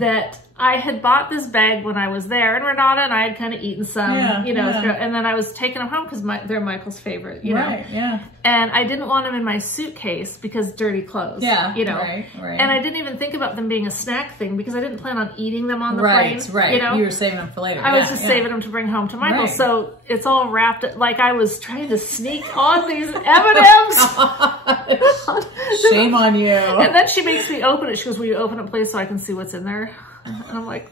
that I had bought this bag when I was there, and Renata and I had kind of eaten some, you know, and then I was taking them home because they're Michael's favorite, you know. And I didn't want them in my suitcase because dirty clothes, you know. And I didn't even think about them being a snack thing because I didn't plan on eating them on the plane. You know? You were saving them for later. I was just saving them to bring home to Michael. So it's all wrapped up, like I was trying to sneak on these M&Ms. Shame on you. And then she makes me open it. She goes, will you open it, please, so I can see what's in there? And I'm like,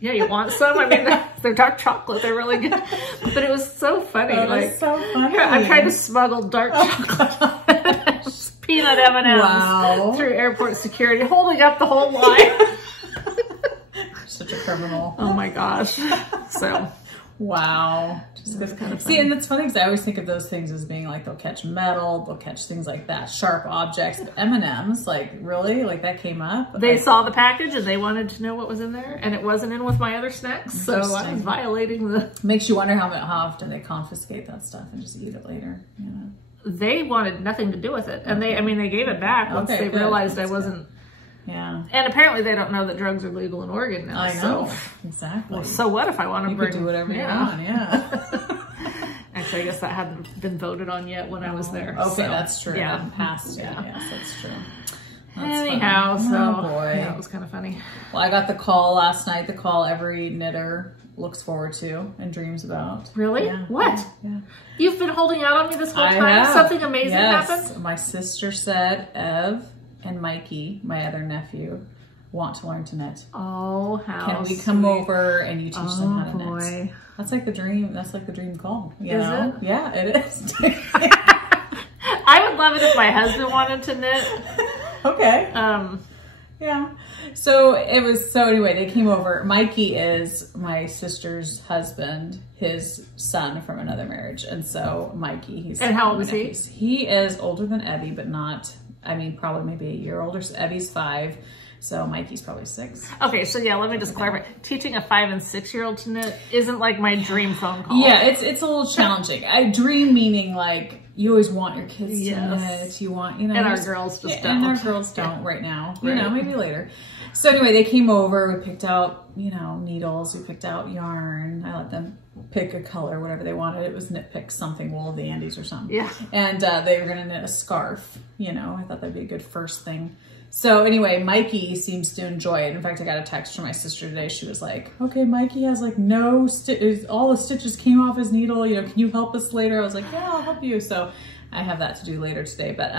yeah, you want some? I mean, they're dark chocolate. They're really good. But it was so funny. Like, so funny. I'm trying to smuggle dark chocolate, peanut M&Ms through airport security, holding up the whole line. Such a criminal. Oh my gosh. So. Wow. That's kind of funny. See, and that's funny because I always think of those things as being like, they'll catch metal, they'll catch things like that, sharp objects. But M&Ms, like, really? Like, that came up? They saw the package and they wanted to know what was in there, and it wasn't in with my other snacks, so I was violating the... Makes you wonder how often they confiscate that stuff and just eat it later, you know? They wanted nothing to do with it, and they gave it back once they realized I wasn't... Yeah. And apparently they don't know that drugs are legal in Oregon now. I know. So. Exactly. Well, so what if I want to bring... You could do whatever you want, Actually, I guess that hadn't been voted on yet when I was there. Okay, so, that's true. Yeah. It passed. Yes, that's true. That's anyhow, funny. so boy. Yeah, it was kind of funny. Well, I got the call last night, the call every knitter looks forward to and dreams about. Really? Yeah. What? Yeah. You've been holding out on me this whole time? Something amazing happened? My sister said Ev and Mikey, my other nephew, want to learn to knit. Oh, how Can we come over and you teach them how to boy. knit? That's like the dream. That's like the dream call. You is know? it? Yeah, it is. I would love it if my husband wanted to knit. Okay. Yeah. So anyway, they came over. Mikey is my sister's husband, his son from another marriage. And so Mikey, he's... And how old is he? He is older than Evie, but not, I mean, probably maybe a year older. So Evie's 5. So Mikey's probably 6. Okay, so yeah, let me just clarify. Teaching a 5- and 6-year-old to knit isn't like my dream phone call. Yeah, it's a little challenging. I dream meaning like you always want your kids to knit. You want, you know. And our girls just don't. And our girls don't right now. You know, maybe later. So anyway, they came over. We picked out, you know, needles. We picked out yarn. I let them pick a color, whatever they wanted. It was knit pick something, wool of the Andes or something. Yeah. And they were going to knit a scarf. You know, I thought that'd be a good first thing. So anyway, Mikey seems to enjoy it. In fact, I got a text from my sister today. She was like, okay, Mikey has like no stitches. All the stitches came off his needle. You know, can you help us later? I was like, yeah, I'll help you. So I have that to do later today. But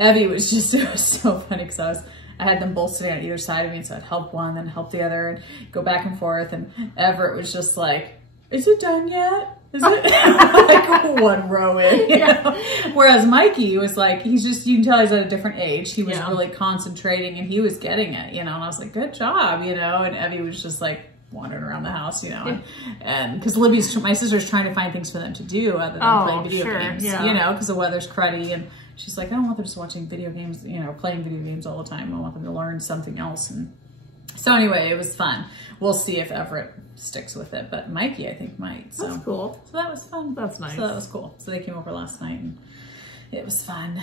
Evie was just, it was so funny because I had them both sitting on either side of me. So I'd help one, then help the other and go back and forth. And Everett was just like, is it done yet? Is it? Like one row in. You know? Whereas Mikey was like, he's just, you can tell he's at a different age. He was really concentrating and he was getting it, you know, and I was like, good job, you know, and Evie was just like wandering around the house, you know, and because Libby's, my sister's trying to find things for them to do other than playing video games, you know, because the weather's cruddy and she's like, I don't want them just watching video games, you know, playing video games all the time. I want them to learn something else. And so anyway, it was fun. We'll see if Everett sticks with it, but Mikey, I think, might. So. That's cool. So that was fun. That's nice. So that was cool. So they came over last night and it was fun.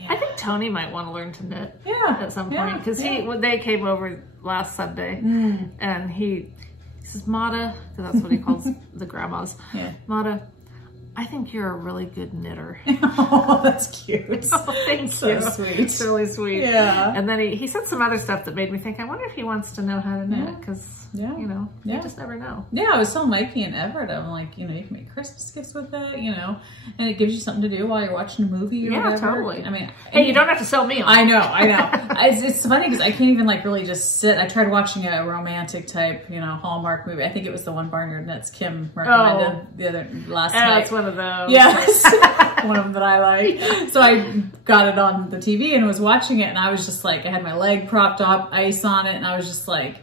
Yeah. I think Tony might want to learn to knit at some point because when they came over last Sunday and he says, Mata, because that's what he calls the grandmas. Mata, I think you're a really good knitter. Oh, that's cute. Oh, thank you. So sweet. It's really sweet. Yeah. And then he said some other stuff that made me think, I wonder if he wants to know how to knit because, you know, you just never know. Yeah, I was telling Mikey and Everett, I'm like, you know, you can make Christmas gifts with it, you know, and it gives you something to do while you're watching a movie or whatever. Totally. I mean, hey, you don't have to sell me on. I know. It's funny because I can't even like really just sit. I tried watching a romantic type, you know, Hallmark movie. I think it was the one Barnyard Knits Kim recommended the other last night. That's what one of those. Yes, one of them that I like. So I got it on the TV and was watching it, and I was just like, I had my leg propped up, ice on it, and I was just like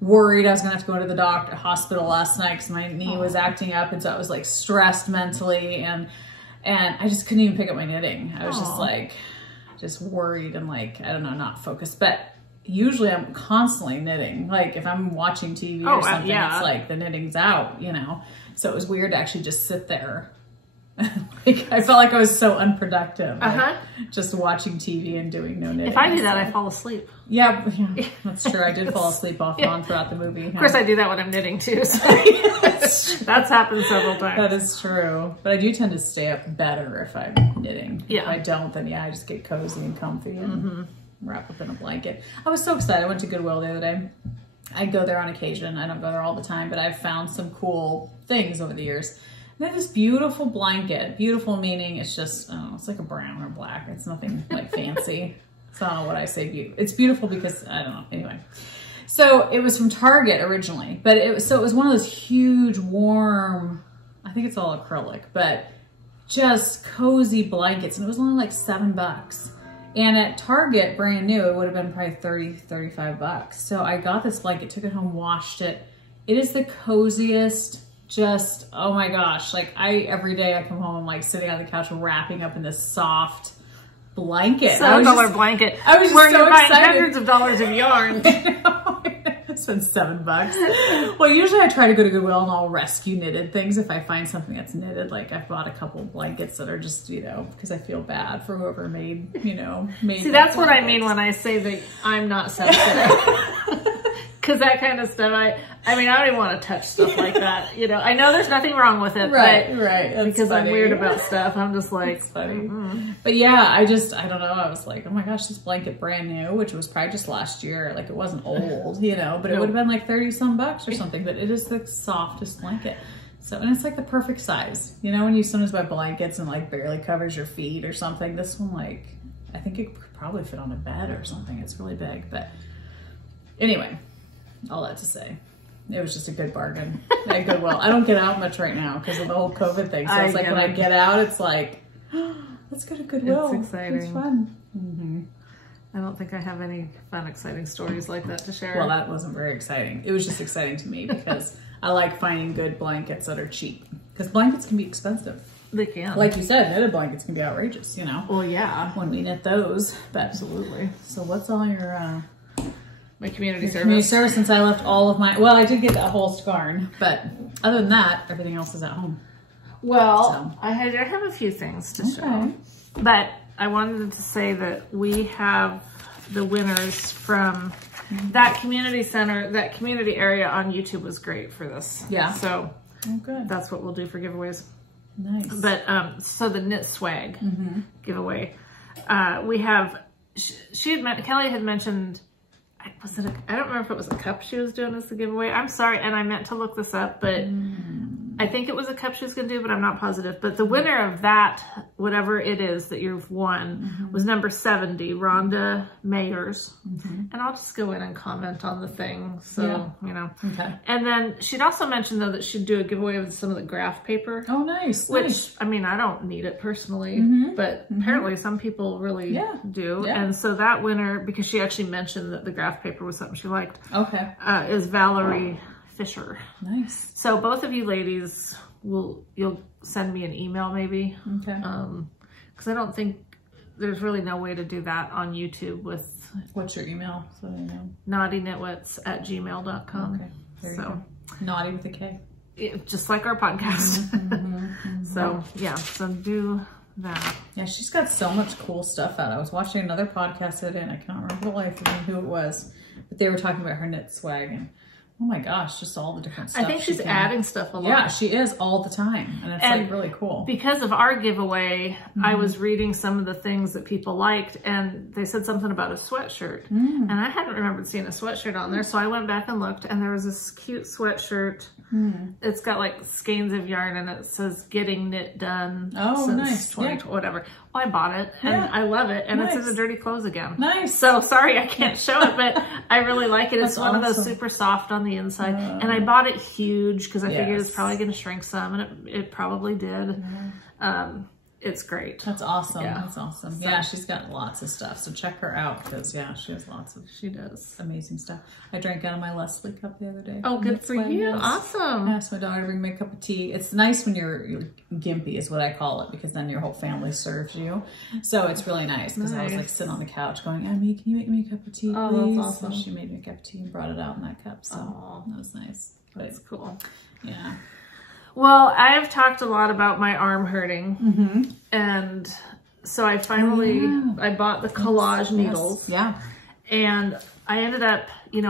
worried I was gonna have to go to the hospital last night because my knee was acting up, and so I was like stressed mentally, and I just couldn't even pick up my knitting. I was just like, just worried and like, I don't know, not focused. But usually I'm constantly knitting. Like if I'm watching TV or something, it's like the knitting's out, you know? So it was weird to actually just sit there. Like I felt like I was so unproductive. Like, just watching TV and doing no knitting. If I do that, I fall asleep. Yeah, that's true. I did fall asleep off and on throughout the movie. Of course I do that when I'm knitting too. So. That's happened several times. That is true. But I do tend to stay up better if I'm knitting. Yeah. If I don't, then I just get cozy and comfy and wrap up in a blanket. I was so excited. I went to Goodwill the other day. I go there on occasion. I don't go there all the time, but I've found some cool things over the years. They have this beautiful blanket. Beautiful meaning it's just, I don't know, it's like a brown or black. It's nothing like fancy. So I don't know what I say. It's beautiful because, I don't know. Anyway. So it was from Target originally, but it was one of those huge, warm, I think it's all acrylic, but just cozy blankets. And it was only like $7. And at Target, brand new, it would have been probably 30, 35 bucks. So I got this blanket, took it home, washed it. It is the coziest, just, oh my gosh. Like every day I come home, I'm like sitting on the couch wrapping up in this soft blanket. $7 blanket. I was just where so you're buying excited. hundreds of dollars of yarn. I spent $7. Well, usually I try to go to Goodwill and I'll rescue knitted things if I find something that's knitted. Like I've bought a couple blankets that are just, you know, because I feel bad for whoever made. See, that's what I mean when I say that I'm not sensitive. Because that kind of stuff, I mean, I don't even want to touch stuff like that. You know, I know there's nothing wrong with it. Right. That's because funny. I'm weird about stuff. I'm just like, it's funny. But yeah, I don't know. I was like, oh my gosh, this blanket brand new, which was probably just last year. Like it wasn't old, you know, but it would have been like 30 some bucks or something. But it is the softest blanket. So, and it's like the perfect size. You know, when you sometimes buy blankets and like barely covers your feet or something, this one, like, I think it could probably fit on a bed or something. It's really big. But anyway, all that to say, it was just a good bargain at Goodwill. I don't get out much right now because of the whole COVID thing. So it's like when I get out, it's like, let's go to Goodwill. It's exciting. It's fun. I don't think I have any fun, exciting stories like that to share. Well, that wasn't very exciting. It was just exciting to me because I like finding good blankets that are cheap. Because blankets can be expensive. They can. Like you said, knitted blankets can be outrageous, you know? Well, yeah. When we knit those. But, absolutely. So what's all your... my community service. Community service, since I left all of my... Well, I did get a whole scarn, but other than that, everything else is at home. Well, I have a few things to show. But I wanted to say that we have the winners from that community center, that community area on YouTube was great for this. Yeah. So good. That's what we'll do for giveaways. Nice. But so the knit swag giveaway, we have, Kelly had mentioned, I don't remember if it was a cup she was doing as the giveaway. I'm sorry, and I meant to look this up, but I think it was a cup she was going to do, but I'm not positive. But the winner of that, whatever it is that you've won, was number 70, Rhonda Mayers. And I'll just go in and comment on the thing, so, you know. Okay. And then she'd also mentioned, though, that she'd do a giveaway with some of the graph paper. Oh, nice. Which, I mean, I don't need it personally, but apparently some people really do. And so that winner, because she actually mentioned that the graph paper was something she liked, is Valerie Fisher. Nice. So both of you ladies you'll send me an email maybe. Okay. Because I don't think there's really no way to do that on YouTube with. What's your email? So I know. knottyknitwits@gmail.com. Okay. There you go. Knotty with a K. Just like our podcast. So yeah, so do that. Yeah, she's got so much cool stuff out. I was watching another podcast today and I can't remember the life of who it was, but they were talking about her knit swag and oh my gosh, just all the different stuff. I think she's adding stuff a lot. Yeah, she is all the time. And it's like really cool. Because of our giveaway, I was reading some of the things that people liked and they said something about a sweatshirt. And I hadn't remembered seeing a sweatshirt on there. So I went back and looked and there was this cute sweatshirt It's got like skeins of yarn and it says getting knit done Oh, since nice. 20, whatever. Well, I bought it and I love it, and it's in the dirty clothes again. Nice. So sorry I can't show it, but I really like it. It's one of those super soft on the inside, and I bought it huge because I figured it's probably going to shrink some, and it probably did. It's great. That's awesome. Yeah. That's awesome. Yeah, she's got lots of stuff. So check her out because she has lots of amazing stuff. I drank out of my Leslie cup the other day. Oh, good for you. Awesome. I asked my daughter to bring me a cup of tea. It's nice when you're gimpy is what I call it, because then your whole family serves you. So it's really nice because I was like sitting on the couch going, Emmy, can you make me a cup of tea, please? Oh, that's awesome. So she made me a cup of tea and brought it out in that cup. So that was nice. That's cool. Yeah. Well, I have talked a lot about my arm hurting, and so I finally, I bought the collage needles. Yeah. And I ended up,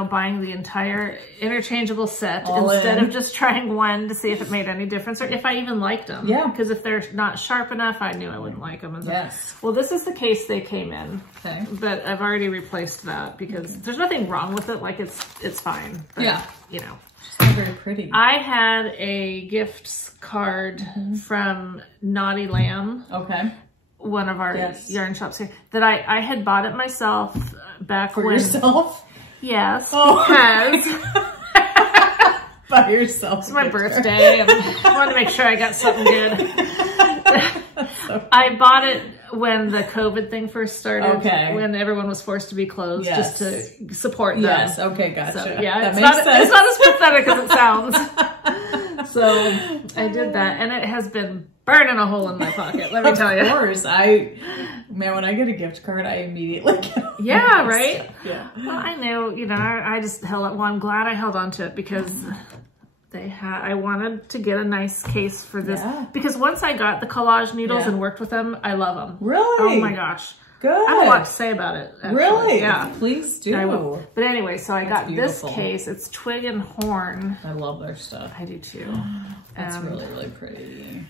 buying the entire interchangeable set instead of just trying one to see if it made any difference or if I even liked them. Yeah. Because if they're not sharp enough, I knew I wouldn't like them. Yes. Well, this is the case they came in. Okay. But I've already replaced that because there's nothing wrong with it. Like it's fine. But, It's very pretty. I had a gift card from Knotty Lamb. Okay. One of our yarn shops here that I had bought it myself back for when. Yourself? Yes. Because by yourself. It's my birthday and I wanted to make sure I got something good. I bought it when the COVID thing first started. Okay. When everyone was forced to be closed just to support them. Yes. Okay. Gotcha. So, yeah. That makes sense. It's not as pathetic as it sounds. So I did that, and it has been burning a hole in my pocket. Let me tell you. Of course, when I get a gift card, I immediately get it. Yeah. Right. Yeah. Well, I knew. I just held it. Well, I'm glad I held on to it because I wanted to get a nice case for this because once I got the collage needles and worked with them, I love them. Really? Oh my gosh. Good. I have a lot to say about it. Actually. Really? Yeah. Please do. I will. But anyway, so I got beautiful. this case. It's twig and horn. I love their stuff. I do too. That's really, really pretty.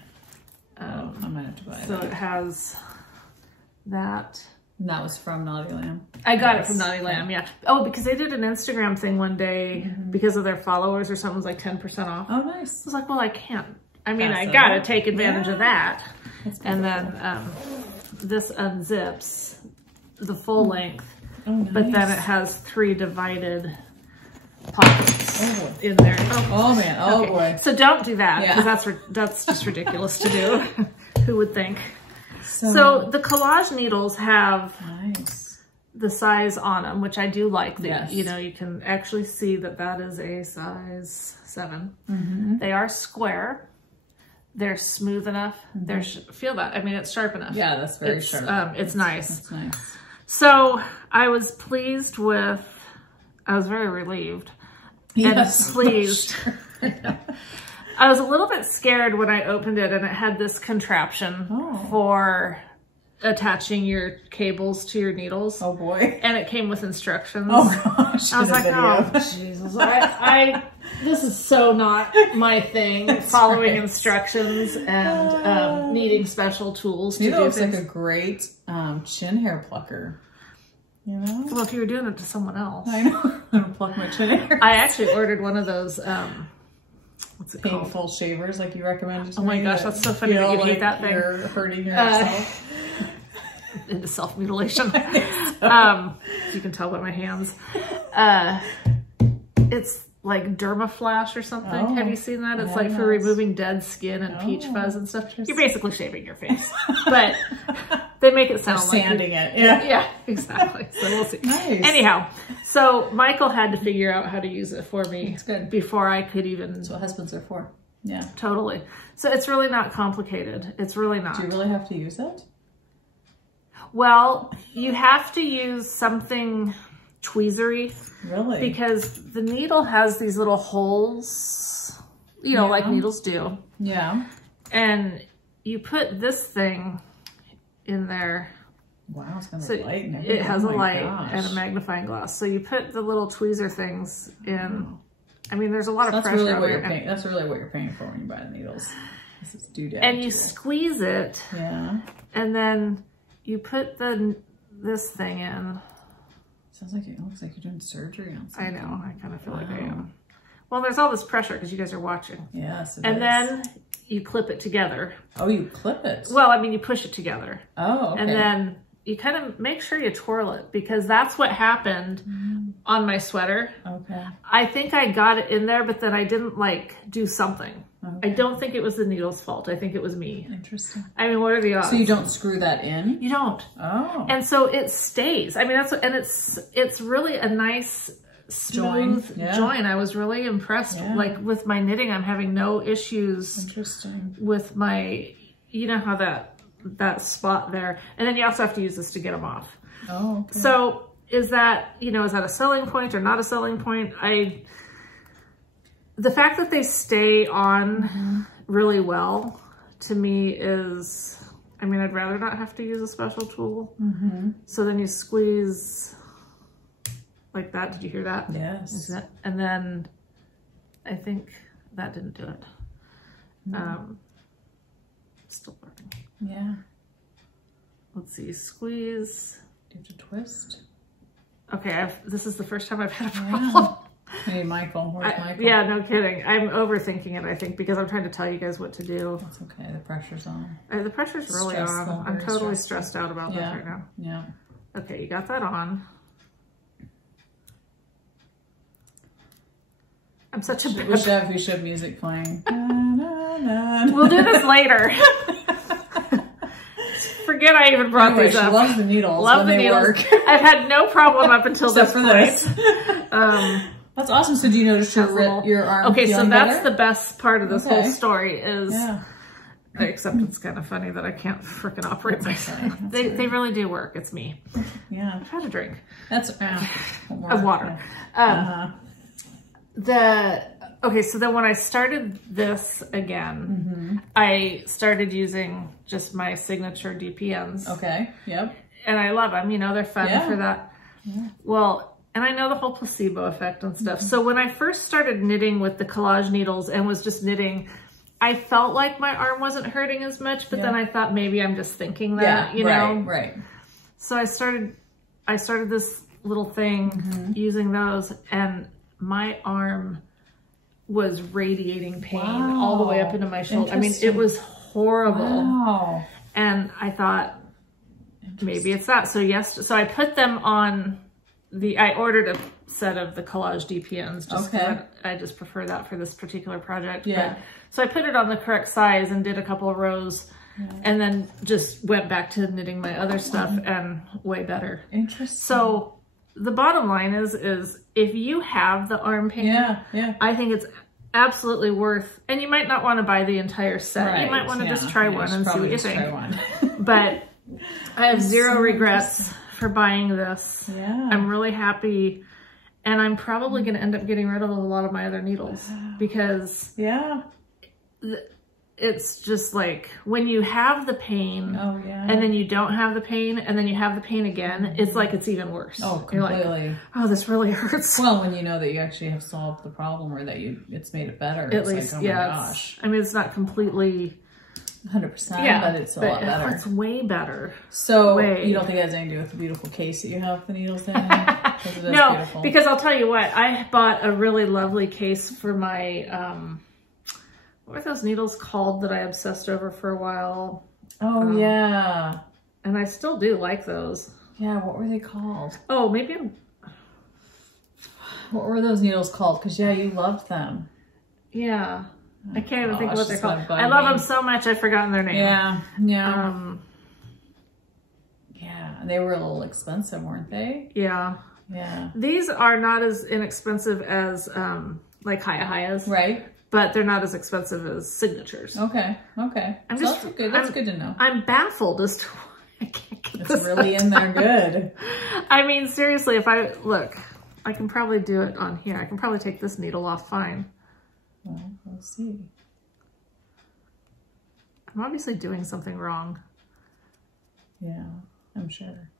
I might have to buy so it has that. And that was from Knotty Lamb. I got it from Knotty Lamb, yeah. Oh, because they did an Instagram thing one day because of their followers or something was like 10% off. Oh, nice. I was like, well, I can't. I mean, I got to take advantage of that. And then this unzips the full length, but then it has 3 divided pockets in there. Oh man, boy. So don't do that because that's just ridiculous to do. Who would think? So the collage needles have the size on them, which I do like. You can actually see that is a size 7. They are square. They're smooth enough. Feel that. I mean, it's sharp enough. Yeah, that's very sharp. It's nice. It's nice. So I was pleased with. I was very relieved and pleased. I was a little bit scared when I opened it and it had this contraption for attaching your cables to your needles. Oh boy. And it came with instructions. Oh gosh. I was like, oh Jesus. This is so not my thing. Following instructions and needing special tools to do things. It looks like a great chin hair plucker. You know? Well, if you were doing it to someone else. I know. I'm gonna pluck my chin hair. I actually ordered one of those what's it called? Painful shavers like you recommended. Oh my gosh, that's so funny that you hate that thing. You're hurting yourself. Into self-mutilation. You can tell by my hands. It's like Dermaflash or something. Have you seen that? It's like for removing dead skin and peach fuzz and stuff. You're basically shaving your face. But they make it sound like sanding it. Yeah, exactly. So we'll see. Nice. Anyhow, so Michael had to figure out how to use it for me before I could even. That's what husbands are for. Yeah. Totally. So it's really not complicated. It's really not. Do you really have to use it? Well, you have to use something tweezery. Really? Because the needle has these little holes, like needles do. Yeah. And you put this thing in there. Wow, it's got a light in it. It has a light and a magnifying glass. So you put the little tweezer things in. Oh. I mean, there's a lot of pressure. That's really what you're paying for when you buy the needles. This is doodad. And you squeeze it. Yeah. And then you put this thing in. Sounds like it looks like you're doing surgery on something. I know. I kind of feel like I am. Well, there's all this pressure because you guys are watching. Yes, it and is. Then you clip it together. Oh, you clip it? Well, I mean, you push it together. Oh, okay. And then you kind of make sure you twirl it because that's what happened on my sweater. Okay. I think I got it in there, but then I didn't like do something. Okay. I don't think it was the needle's fault. I think it was me. Interesting. I mean, what are the odds? So you don't screw that in? You don't. Oh. And so it stays. I mean, that's what, and it's really a nice smooth join. I was really impressed. Like with my knitting, I'm having no issues. Interesting. With my, you know how that spot there, and then you also have to use this to get them off. Oh, okay. So is that, you know, is that a selling point or not a selling point? The fact that they stay on really well to me is, I mean, I'd rather not have to use a special tool. So then you squeeze like that. Did you hear that? Yes. And then I think that didn't do it. Still learning. Yeah. Let's see, squeeze. Do you have to twist? Okay, this is the first time I've had a problem. Hey, Michael, where's Michael? Yeah, no kidding. I'm overthinking it, I think, because I'm trying to tell you guys what to do. That's okay, the pressure's on. The pressure's really on. I'm totally stressed out about this right now. Yeah. Okay, you got that on. I'm such a bad... We should have music playing. We'll do this later. Forget I even brought these up. She loves the needles. Love the needles. Work. I've had no problem up until this point. That's awesome. So do you notice your arm? Okay, so that's better? The best part of this whole story is, yeah. Except it's kind of funny that I can't frickin' operate my hands. They really do work. It's me. Yeah. I've had a drink. That's of water. Okay, so then when I started this again, I started using just my signature DPNs. Okay, yep. And I love them, you know, they're fun for that. Yeah. Well, and I know the whole placebo effect and stuff. So when I first started knitting with the collage needles and was just knitting, I felt like my arm wasn't hurting as much, but then I thought maybe I'm just thinking that, you know? Right. So I started this little thing using those, and my arm was radiating pain all the way up into my shoulder. I mean, it was horrible. Wow. And I thought maybe it's that. So I put them on I ordered a set of the collage DPNs just I just prefer that for this particular project. Yeah. So I put it on the correct size and did a couple of rows and then just went back to knitting my other stuff and way better. Interesting. So the bottom line is if you have the arm pain, I think it's absolutely worth, and you might not want to buy the entire set. Right. You might want to just try one and see what you think. But I have zero regrets for buying this. Yeah. I'm really happy, and I'm probably going to end up getting rid of a lot of my other needles because it's just like when you have the pain and then you don't have the pain and then you have the pain again, it's like it's even worse. Oh, completely. You're like, oh, this really hurts. Well, when you know that you actually have solved the problem or that it's made it better. At least, like, oh my gosh. I mean, it's not completely 100%, but it's a lot better. It's way better. So you don't think it has anything to do with the beautiful case that you have the needles in? No, beautiful. Because I'll tell you what, I bought a really lovely case for my, what were those needles called that I obsessed over for a while? Oh, yeah. And I still do like those. Yeah, what were they called? Oh, maybe what were those needles called? Because, you loved them. Yeah. I can't even think of what they're called. I love them so much, I've forgotten their name. Yeah, yeah. They were a little expensive, weren't they? Yeah. Yeah. These are not as inexpensive as, like Hayas. Right. But they're not as expensive as signatures. Okay. Okay. That's good. That's good to know. I'm baffled as to why I can't get this. It's really in there good. I mean, seriously, if I look, I can probably do it on here. I can probably take this needle off fine. Well, we'll see. I'm obviously doing something wrong. Yeah, I'm sure.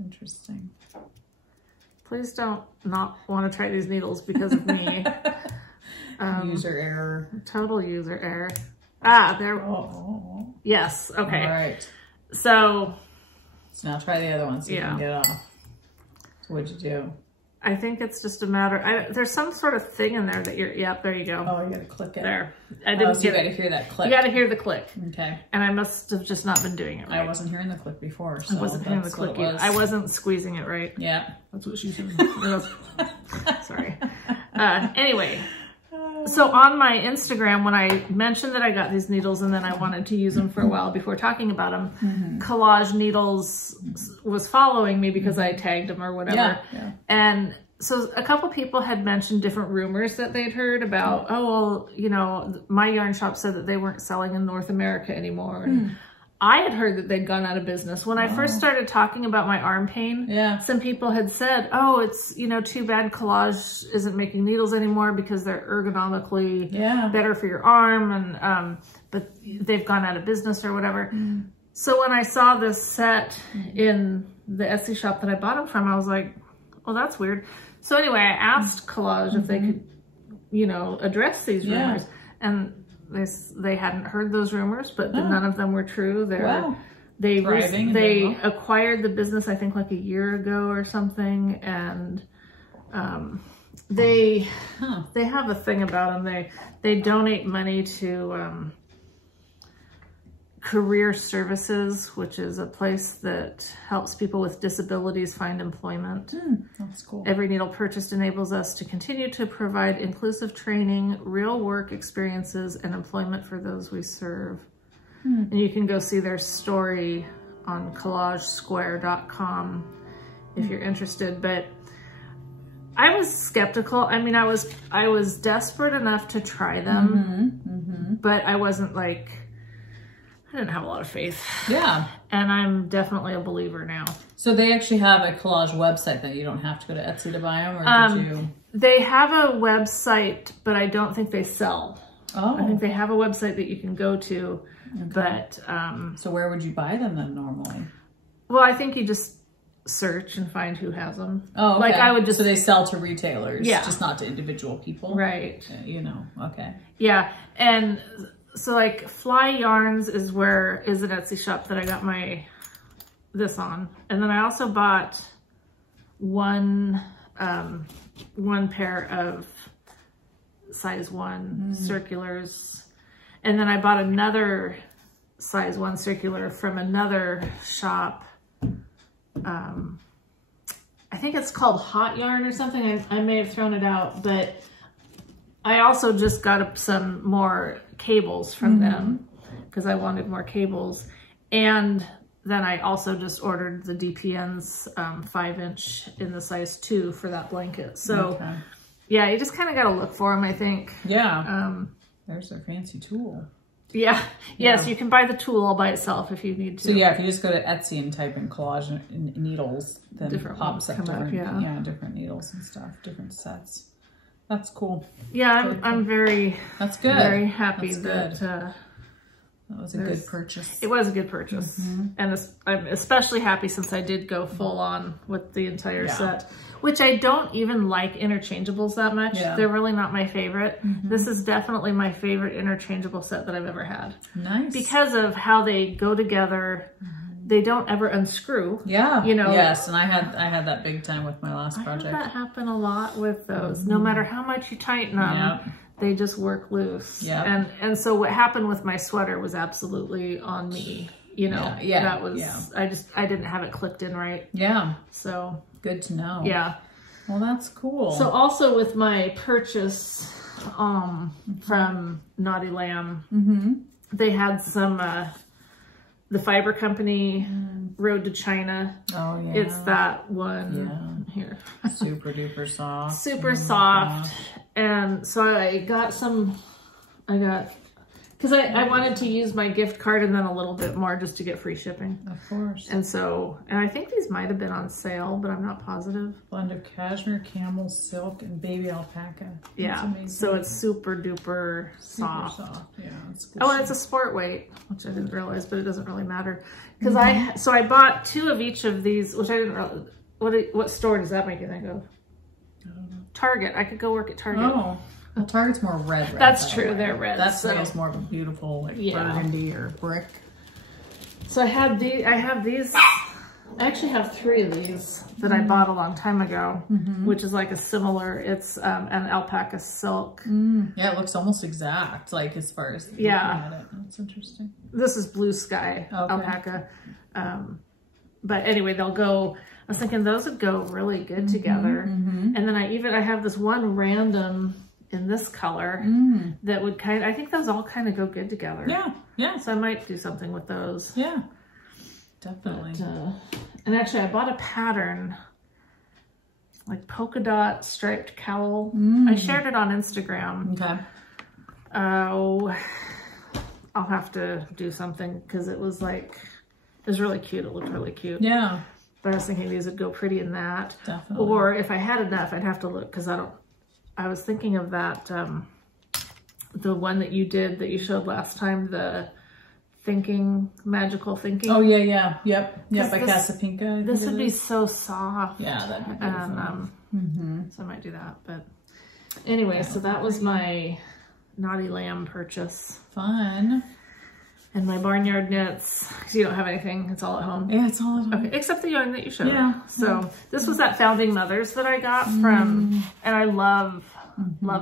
Interesting. Please don't not want to try these needles because of me. User error. Total user error. Ah, there. Oh. Yes. Okay. All right. So now try the other one so you can get off. So what'd you do? I think it's just a matter, there's some sort of thing in there that yep, there you go. Oh, you gotta click it. There. I didn't so you gotta hear that click. You gotta hear the click. Okay. And I must have just not been doing it right. I wasn't hearing the click before, so I wasn't hearing the click either. I wasn't squeezing it right. Yeah. That's what she said. Sorry. Anyway, so on my Instagram, when I mentioned that I got these needles and then I wanted to use them for a while before talking about them, Collage Needles was following me because I tagged them or whatever. Yeah. And so a couple people had mentioned different rumors that they'd heard about, oh, well, you know, my yarn shop said that they weren't selling in North America anymore. And I had heard that they'd gone out of business. When I first started talking about my arm pain, some people had said, oh, it's, you know, too bad Collage isn't making needles anymore because they're ergonomically better for your arm. And, but they've gone out of business or whatever. So when I saw this set in the Etsy shop that I bought them from, I was like, well, that's weird. So anyway, I asked Collage if they could, you know, address these rumors. And they hadn't heard those rumors, but none of them were true. They acquired the business, I think, like a year ago or something, and they have a thing about them. They donate money to Career Services, which is a place that helps people with disabilities find employment. That's cool. Every needle purchased enables us to continue to provide inclusive training, real work experiences, and employment for those we serve. And you can go see their story on collagesquare.com if you're interested. But I was skeptical. I mean, I was desperate enough to try them, but I wasn't like, I didn't have a lot of faith. Yeah. And I'm definitely a believer now. So they actually have a Collage website that you don't have to go to Etsy to buy them, or did you? They have a website, but I don't think they sell. Oh. I think they have a website that you can go to, but... so where would you buy them then normally? Well, I think you just search and find who has them. Oh, okay. Like I would just... So they sell to retailers, just not to individual people? Right. You know, okay. Yeah, and... So like Fly Yarns is an Etsy shop that I got this on. And then I also bought one pair of size 1 circulars. And then I bought another size 1 circular from another shop. I think it's called Hot Yarn or something. I may have thrown it out, but I also just got some more cables from them because I wanted more cables. And then I also just ordered the DPN's 5-inch in the size 2 for that blanket. So yeah, you just kind of got to look for them, I think. Yeah. There's a fancy tool. Yeah. Yes, you can buy the tool all by itself if you need to. So yeah, if you just go to Etsy and type in Collage needles, then different pops up different, different needles and stuff, different sets. That's cool. Yeah, I'm very, that's good. Very happy that was a good purchase. It was a good purchase. And I'm especially happy since I did go full on with the entire set, which I don't even like interchangeables that much. They're really not my favorite. This is definitely my favorite interchangeable set that I've ever had. Nice. Because of how they go together. They don't ever unscrew. Yeah. You know. Yes, and I had that big time with my last project. I had that happen a lot with those. No matter how much you tighten them, they just work loose. Yeah. And so what happened with my sweater was absolutely on me. You know. That was I didn't have it clicked in right. Yeah. So good to know. Yeah. Well, that's cool. So also with my purchase from Knotty Lamb, they had some the Fiber Company Road to China. Oh yeah. It's that one here. Super duper soft. Super soft. And so I got because I wanted to use my gift card and then a little bit more just to get free shipping. Of course. And so, and I think these might have been on sale, but I'm not positive. Blend of cashmere, camel, silk, and baby alpaca. Yeah. So it's super duper soft. Super soft. Yeah. It's good. Oh, and it's a sport weight, which I didn't realize, but it doesn't really matter. Because I bought 2 of each of these, which I didn't realize. What store does that make you think of? I don't know. Target. I could go work at Target. Oh. Well, Target's more red. That's true. They're red. That's more of a beautiful like burgundy or brick. So I have these I actually have 3 of these that I bought a long time ago, which is like a similar, it's an alpaca silk. Yeah, it looks almost exact, like as far as looking at it. That's interesting. This is blue sky alpaca. But anyway, they'll go, I was thinking those would go really good together. And then I have this one random in this color that would I think those all kind of go good together. Yeah, yeah. So I might do something with those. Yeah, definitely. But, and actually I bought a pattern, like polka dot striped cowl. I shared it on Instagram. Okay. Oh, I'll have to do something because it was really cute. It looked really cute. Yeah. But I was thinking these would go pretty in that. Definitely. Or if I had enough, I'd have to look because I was thinking of that, the one that you did that you showed last time, the magical thinking. Oh yeah, yeah, yep, by Casapinka. This would be so soft. Yeah, that'd be beautiful. And so I might do that. But anyway, so that was my Knotty Lamb purchase. Fun. And my barnyard knits, because you don't have anything, it's all at home. Yeah, it's all at home. Okay, except the yarn that you showed. Yeah. So this was that Founding Mothers that I got from, and I love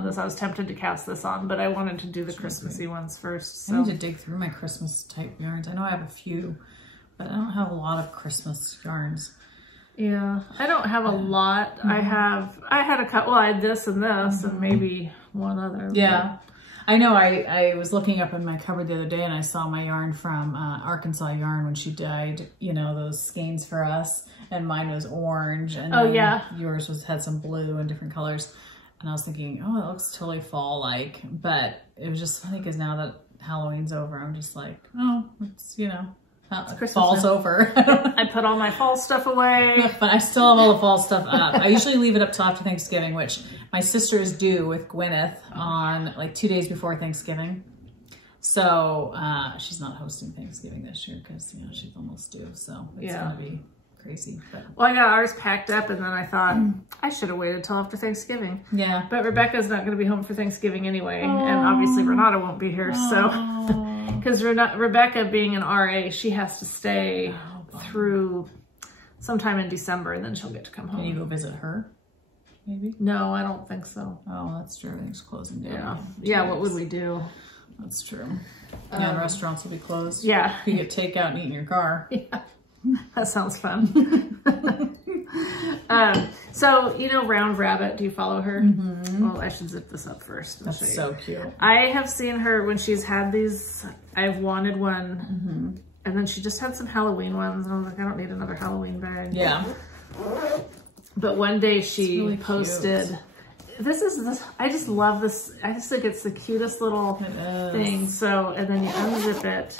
this. I was tempted to cast this on, but I wanted to do the Christmassy ones first. So. I need to dig through my Christmas type yarns. I know I have a few, but I don't have a lot of Christmas yarns. Yeah, I don't have a lot. I had a couple, well, I had this and this and maybe one other. Yeah. I know I was looking up in my cupboard the other day and I saw my yarn from Arkansas Yarn when she dyed, you know, those skeins for us, and mine was orange and yours had some blue and different colors. And I was thinking, oh, it looks totally fall-like, but it was just funny because now that Halloween's over, I'm just like, oh, it's, you know, fall's over. I put all my fall stuff away. Yeah, but I still have all the fall stuff up. I usually leave it up till after Thanksgiving, which my sister is due with Gwyneth on like 2 days before Thanksgiving. So she's not hosting Thanksgiving this year because, you know, she's almost due. So it's going to be crazy. But. Well, I got ours packed up and then I thought I should have waited till after Thanksgiving. Yeah. But Rebecca's not going to be home for Thanksgiving anyway. And obviously Renata won't be here. So. Because Rebecca being an RA, she has to stay through sometime in December and then she'll get to come home. Can you go visit her? Maybe? No, I don't think so. Oh, that's true. Everything's closing down. Yeah. Yeah, what would we do? That's true. Yeah, the restaurants will be closed. Yeah. You get takeout and eat in your car. Yeah. That sounds fun. So, you know Round Rabbit, do you follow her? Well, I should zip this up first. That's so cute. I have seen her when she's had these, I've wanted one, and then she just had some Halloween ones, and I was like, I don't need another Halloween bag. Yeah. But one day she really posted, I just love this. I just think it's the cutest little thing. So, and then you unzip it,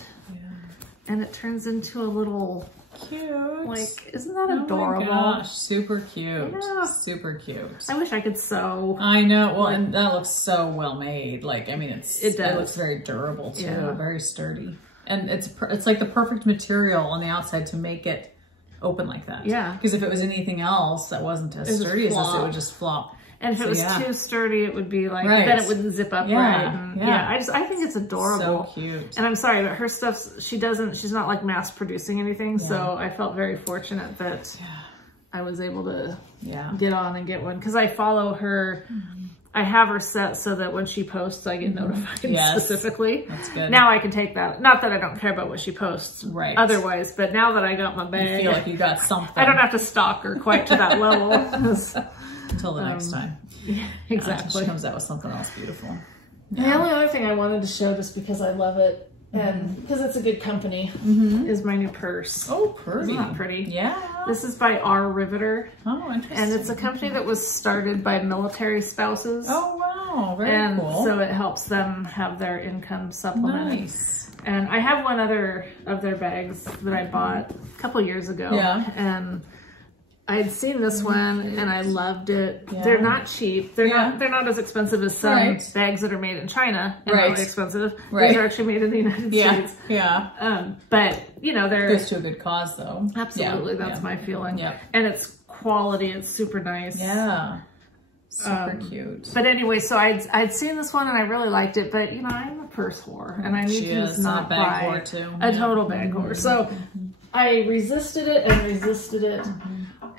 and it turns into a little... Cute. Like, isn't that adorable? Oh my gosh, super cute. Yeah. Super cute. I wish I could sew. I know. Well, and that looks so well made. Like, I mean, it does. looks very durable too. Yeah. Very sturdy. And it's like the perfect material on the outside to make it open like that. Yeah. Because if it was anything else that wasn't as sturdy as this, it would just flop. And if it was too sturdy, it would be like, then it wouldn't zip up right. And I think it's adorable. So cute. And I'm sorry, but her stuff, she's not like mass producing anything. Yeah. So I felt very fortunate that I was able to get on and get one. Cause I follow her, I have her set so that when she posts, I get notified specifically. That's good. Now I can take that. Not that I don't care about what she posts otherwise, but now that I got my bag. You feel like you got something. I don't have to stalk her quite to that level. Until the next time. Yeah, exactly. She comes out with something else beautiful. Yeah. The only other thing I wanted to show, just because I love it, and because it's a good company, is my new purse. Oh, pretty. Isn't that pretty? Yeah. This is by R Riveter. Oh, interesting. And it's a company that was started by military spouses. Oh, wow. Very cool. So it helps them have their income supplemented. Nice. And I have one other of their bags that I bought a couple years ago. Yeah. And I had seen this one and I loved it. Yeah. They're not cheap. They're not as expensive as some bags that are made in China and really expensive. These are actually made in the United States. Yeah. But you know, goes to a good cause though. Absolutely. That's my feeling. Yeah. And it's quality. It's super nice. Yeah. Super cute. But anyway, so I'd seen this one and I really liked it, but you know, I'm a purse whore and I need to just not buy a total bag whore. So I resisted it and resisted it.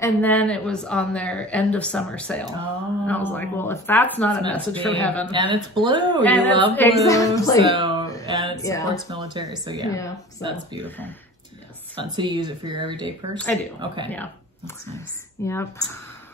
And then it was on their end of summer sale. Oh. And I was like, well, if that's not a message from heaven. And it's blue. And you love blue. Exactly. So, and it supports military. So yeah, so that's beautiful. Yes. Fun. So you use it for your everyday purse? I do. Okay. Yeah. That's nice. Yep.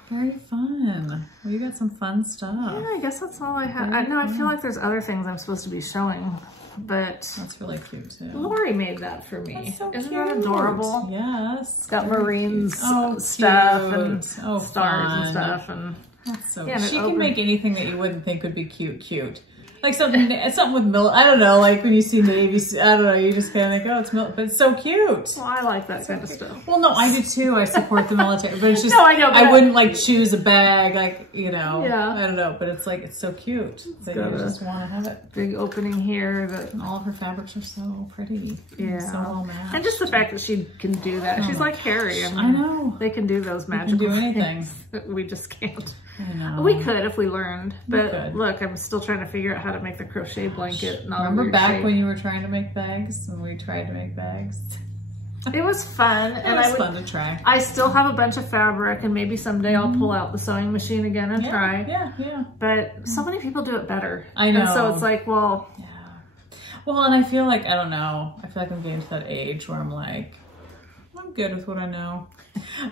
Very fun. Well, you got some fun stuff. Yeah, I guess that's all I have. I know, I feel like there's other things I'm supposed to be showing, but that's really cute too. Lori made that for me. That's so Isn't cute. that adorable? Yes. It's got Marines stuff and stars and stuff, and that's so she can make anything that you wouldn't think would be cute. Like something with Millie. I don't know, like when you see Navy, I don't know, you just kind of think, oh, it's Millie, but it's so cute. Well, I like that kind of stuff. Well, no, I do too. I support the military, but it's just, no, I know, I wouldn't like choose a bag, like, you know, yeah. I don't know, but it's like, it's so cute that you just want to have it. Big opening here. And all of her fabrics are so pretty. Yeah. So well matched. And just the fact that she can do that. She's like Harry. I know. They can do those magical things. They can do anything. That we just can't. I know. We could if we learned, but look, I'm still trying to figure out how to make the crochet blanket. Remember back when you were trying to make bags and we tried to make bags? It was fun. It was fun to try. I still have a bunch of fabric and maybe someday I'll pull out the sewing machine again and try. Yeah. But so many people do it better. I know. And so it's like, well. Yeah. Well, and I feel like, I don't know, I feel like I'm getting to that age where I'm like, I'm good with what I know.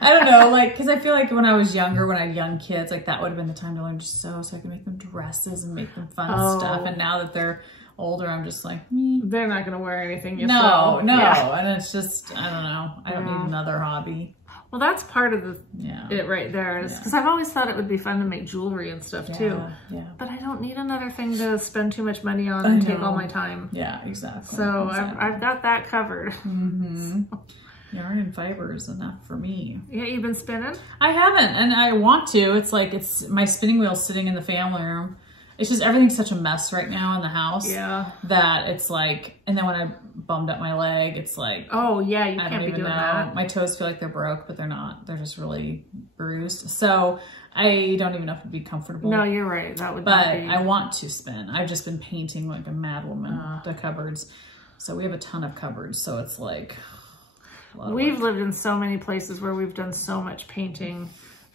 I don't know, like, because I feel like when I was younger, when I had young kids, like that would have been the time to learn to sew so I could make them dresses and make them fun stuff. And now that they're older, I'm just like, they're not going to wear anything you sew. No. Yeah. And it's just, I don't know. I don't need another hobby. Well, that's part of it right there is because I've always thought it would be fun to make jewelry and stuff too. Yeah. But I don't need another thing to spend too much money on and take all my time. Yeah, exactly. So I've got that covered. Yarn and fiber is enough for me. Yeah, you've been spinning? I haven't, and I want to. It's like, it's my spinning wheel sitting in the family room. It's just, everything's such a mess right now in the house. Yeah. That it's like, and then when I bummed up my leg, it's like, oh yeah, you can't be doing that. My toes feel like they're broke, but they're not. They're just really bruised. So I don't even know if it'd be comfortable. No, you're right. That would But not be... I want to spin. I've just been painting like a mad woman, the cupboards. So we have a ton of cupboards. So it's like... We've lived in so many places where we've done so much painting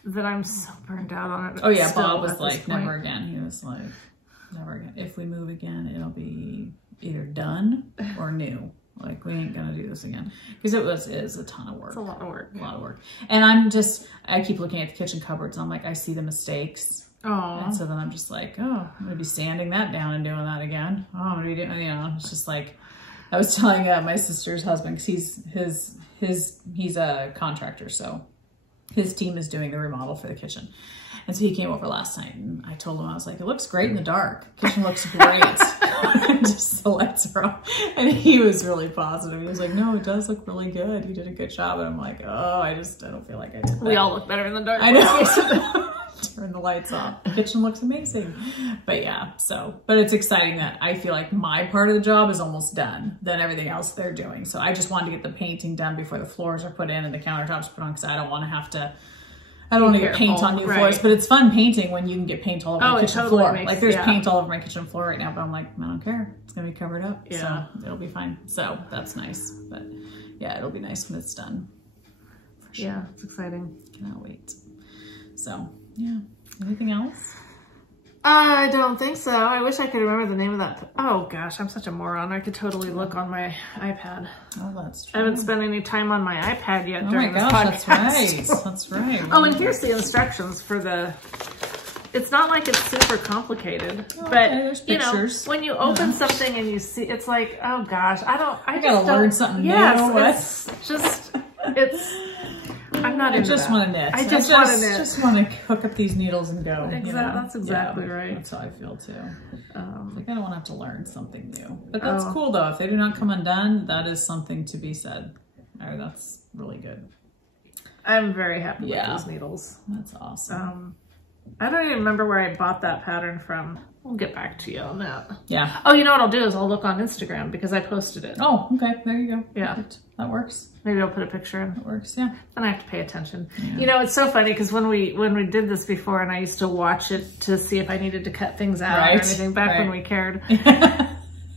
that I'm so burned out on it. Oh yeah, Bob was like, never again. He was like, never again. If we move again, it'll be either done or new. Like, we ain't gonna do this again. Because it is a ton of work. It's a lot of work. A lot of work. And I keep looking at the kitchen cupboards and I'm like, I see the mistakes. Oh. And so then I'm just like, oh, I'm gonna be sanding that down and doing that again. Oh, I'm gonna be doing, you know, it's just like, I was telling my sister's husband, because he's a contractor, so his team is doing the remodel for the kitchen. And so he came over last night and I told him, I was like, it looks great in the dark. Kitchen looks great. Just the lights are off. And he was really positive. He was like, no, it does look really good. You did a good job. And I'm like, oh, I don't feel like I did that. We all look better in the dark. I know. Turn the lights off. The kitchen looks amazing. But yeah, but it's exciting that I feel like my part of the job is almost done than everything else they're doing. So I just wanted to get the painting done before the floors are put in and the countertops put on, because I don't want to have to, I don't want to get paint on new floors, but it's fun painting when you can get paint all over my kitchen floor. Like there's paint all over my kitchen floor right now, but I'm like, I don't care. It's going to be covered up. Yeah. So it'll be fine. So that's nice. But yeah, it'll be nice when it's done. For sure. Yeah, it's exciting. Cannot wait. So yeah. Anything else? I don't think so. I wish I could remember the name of that. Oh gosh, I'm such a moron. I could totally look on my iPad. Oh, that's true. I haven't spent any time on my iPad yet during this podcast. That's right. That's right. Oh, and here's the instructions for the... It's not like it's super complicated, but you know, when you open something and you see, it's like, oh gosh, I gotta learn something new. It's just, I'm not into just want to knit. I just want to knit. Just want to hook up these needles and go. Exactly. You know? That's exactly right. That's how I feel too. Like I don't want to have to learn something new. But that's cool though. If they do not come undone, that is something to be said. That's really good. I'm very happy with those needles. That's awesome. I don't even remember where I bought that pattern from. We'll get back to you on that. Yeah. Oh, you know what I'll do is I'll look on Instagram because I posted it. Oh, okay. There you go. Yeah. Perfect. That works. Maybe I'll put a picture in. That works, yeah. Then I have to pay attention. Yeah. You know, it's so funny because when we did this before and I used to watch it to see if I needed to cut things out or anything back when we cared.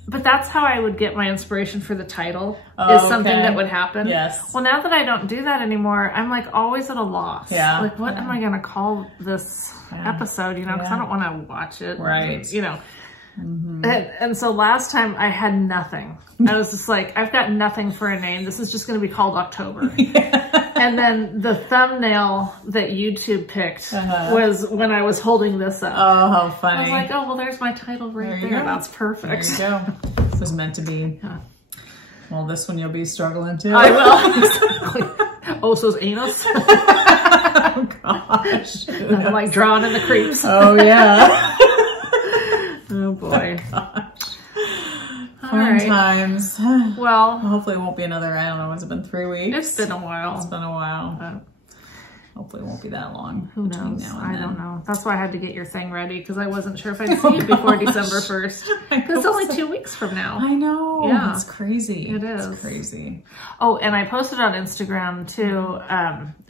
But that's how I would get my inspiration for the title, Oh, is something okay. that would happen. Yes. Well, now that I don't do that anymore, I'm like always at a loss. Yeah. Like, what am I going to call this episode, you know, because I don't want to watch it. Right. You know. And so last time I had nothing. I was just like, I've got nothing for a name. This is just going to be called October. And then the thumbnail that YouTube picked was when I was holding this up. Oh, how funny. I was like, oh, well, there's my title right there. That's perfect. There you go. This was meant to be. Yeah. Well, this one you'll be struggling too. I will. Exactly. Oh, so is anus? Oh, gosh. I'm like drawing in the creeps. Oh, yeah. Oh, boy. Fun times. Well, hopefully it won't be another, I don't know, has it been 3 weeks? It's been a while. It's been a while. Hopefully it won't be that long. Who knows? I don't know. That's why I had to get your thing ready, because I wasn't sure if I'd see it before December 1st. Because it's only 2 weeks from now. I know. Yeah. It's crazy. It is. It's crazy. Oh, and I posted on Instagram too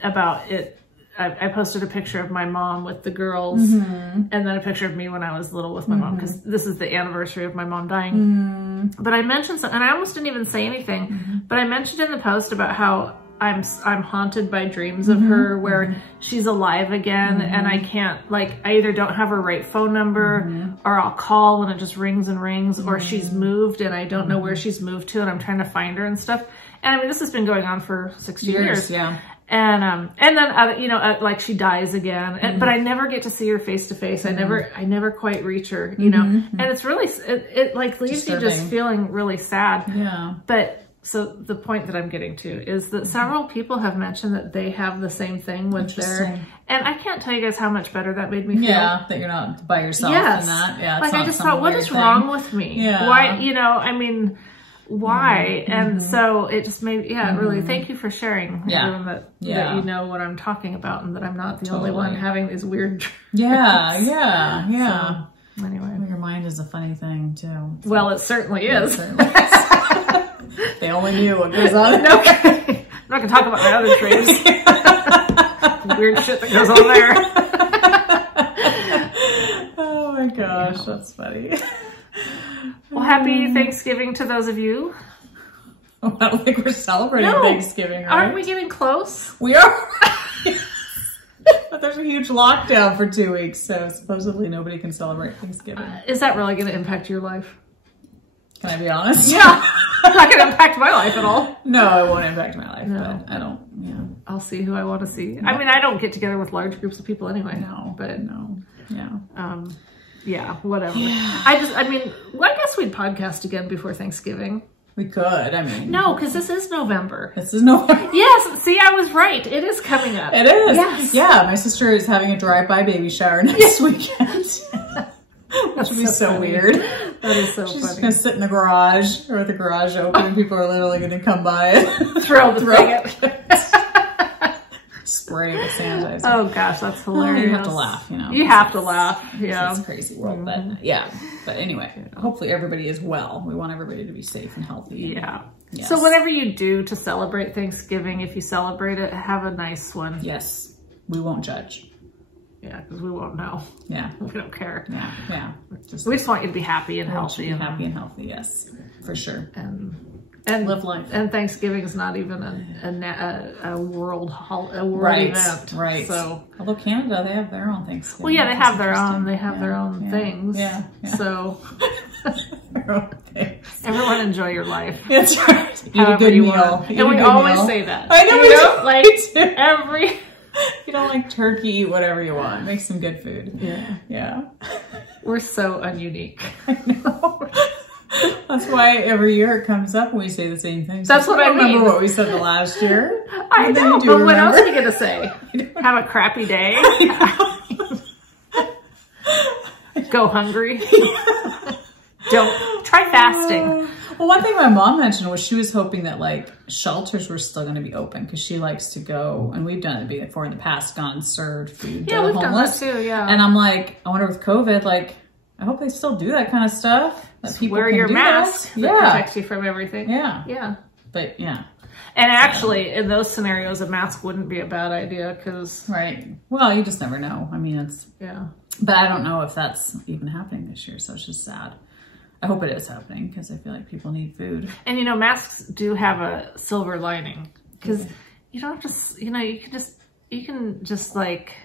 about it. I posted a picture of my mom with the girls and then a picture of me when I was little with my mom, because this is the anniversary of my mom dying. But I mentioned something, and I almost didn't even say anything, but I mentioned in the post about how I'm haunted by dreams of her where she's alive again and I can't, like, I either don't have her right phone number or I'll call and it just rings and rings, or she's moved and I don't know where she's moved to and I'm trying to find her and stuff. And I mean, this has been going on for 6 years. Yeah. And then, you know, like she dies again, but I never get to see her face to face. I never quite reach her, you know, and it's really, it like leaves you just feeling really sad. Yeah. But so the point that I'm getting to is that several people have mentioned that they have the same thing with their, and I can't tell you guys how much better that made me feel. Yeah. That you're not by yourself in that. Yeah. Like I just thought, what is wrong with me? Yeah. Why, you know, I mean, why? And so it just made, really, thank you for sharing. That you know what I'm talking about and that I'm not the only one having these weird dreams. Yeah. So, anyway. Your mind is a funny thing too. So. Well, it certainly is. They only knew what goes on. No, I'm not going to talk about my other dreams. Weird shit that goes on there. Oh my gosh, that's funny. Well, happy Thanksgiving to those of you. Oh, I don't think we're celebrating Thanksgiving, right? Aren't we getting close? We are. But there's a huge lockdown for 2 weeks, so supposedly nobody can celebrate Thanksgiving. Is that really going to impact your life? Can I be honest? Yeah. It's not going to impact my life at all. No, it won't impact my life, but I don't, I'll see who I want to see. I mean, I don't get together with large groups of people anyway. No, but no. Yeah. Yeah, whatever. Yeah. I mean, well, I guess we'd podcast again before Thanksgiving. We could, I mean. No, because this is November. This is November. Yes, see, I was right. It is coming up. It is. Yes. Yeah, my sister is having a drive-by baby shower next weekend. Which would be so weird. That is so funny. She's just going to sit in the garage, or with the garage open, and people are literally going to come by and throw it. Spray with sanitizer. Oh gosh, that's hilarious. You have to laugh, you know. You have to laugh. Yeah. It's a crazy world, but yeah. But anyway, hopefully everybody is well. We want everybody to be safe and healthy. Yeah. Yes. So whatever you do to celebrate Thanksgiving, if you celebrate it, have a nice one. Yes. We won't judge. Yeah, because we won't know. Yeah. We don't care. Yeah. Yeah. We just want you to be happy and healthy. Happy and healthy, yes. For sure. And live life. And Thanksgiving is not even a world event. Right. So, although Canada, they have their own Thanksgiving. Well, yeah, they have their own. They have their own things. Yeah. So, everyone enjoy your life. That's right. Eat a good meal. And we always say that. I know. You know, like every. You don't like turkey, eat whatever you want. Make some good food. Yeah. Yeah. We're so ununique. I know. That's why every year it comes up and we say the same thing. So that's what I mean. Remember what we said the last year? I know, but what else are you going to say? Have a crappy day? Go hungry? Don't. Try fasting. Well, one thing my mom mentioned was she was hoping that like shelters were still going to be open because she likes to go, and we've done it before in the past, gone and served food to the homeless. Done that too, yeah. And I'm like, I wonder with COVID, like, I hope they still do that kind of stuff. That people wear your mask that protects you from everything. Yeah. Yeah. But yeah. And actually, in those scenarios, a mask wouldn't be a bad idea because... Right. Well, you just never know. I mean, it's... Yeah. But I don't know if that's even happening this year, so it's just sad. I hope it is happening because I feel like people need food. And you know, masks do have a silver lining because you don't just, you know, you can just like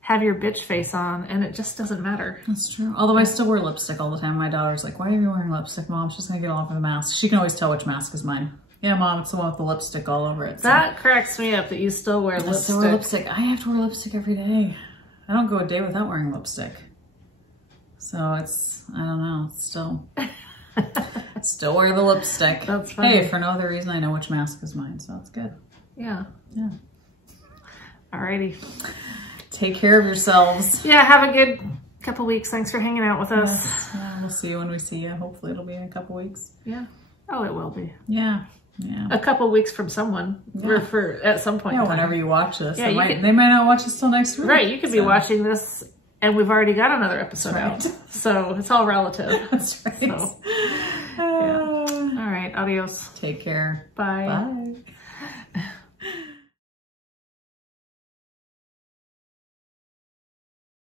have your bitch face on and it just doesn't matter. That's true. Although I still wear lipstick all the time. My daughter's like, why are you wearing lipstick, Mom? She's gonna get off of the mask. She can always tell which mask is mine. Yeah, Mom, it's the one with the lipstick all over it. So. That cracks me up that you still wear lipstick. I still wear lipstick. I have to wear lipstick every day. I don't go a day without wearing lipstick. So it's, I don't know, still wear the lipstick. That's funny. Hey, for no other reason, I know which mask is mine, so it's good. Yeah. Yeah. Alrighty. Take care of yourselves. Yeah, have a good couple weeks. Thanks for hanging out with us. Yes. Yeah, we'll see you when we see you. Hopefully it'll be in a couple weeks. Yeah. Oh, it will be. Yeah. Yeah. A couple weeks from someone. Yeah. Or for at some point. Yeah, whenever you watch this. Yeah, they might not watch this till next week. Right, you could be watching this and we've already got another episode out. So it's all relative. That's right. So, yeah. All right, adios. Take care. Bye. Bye.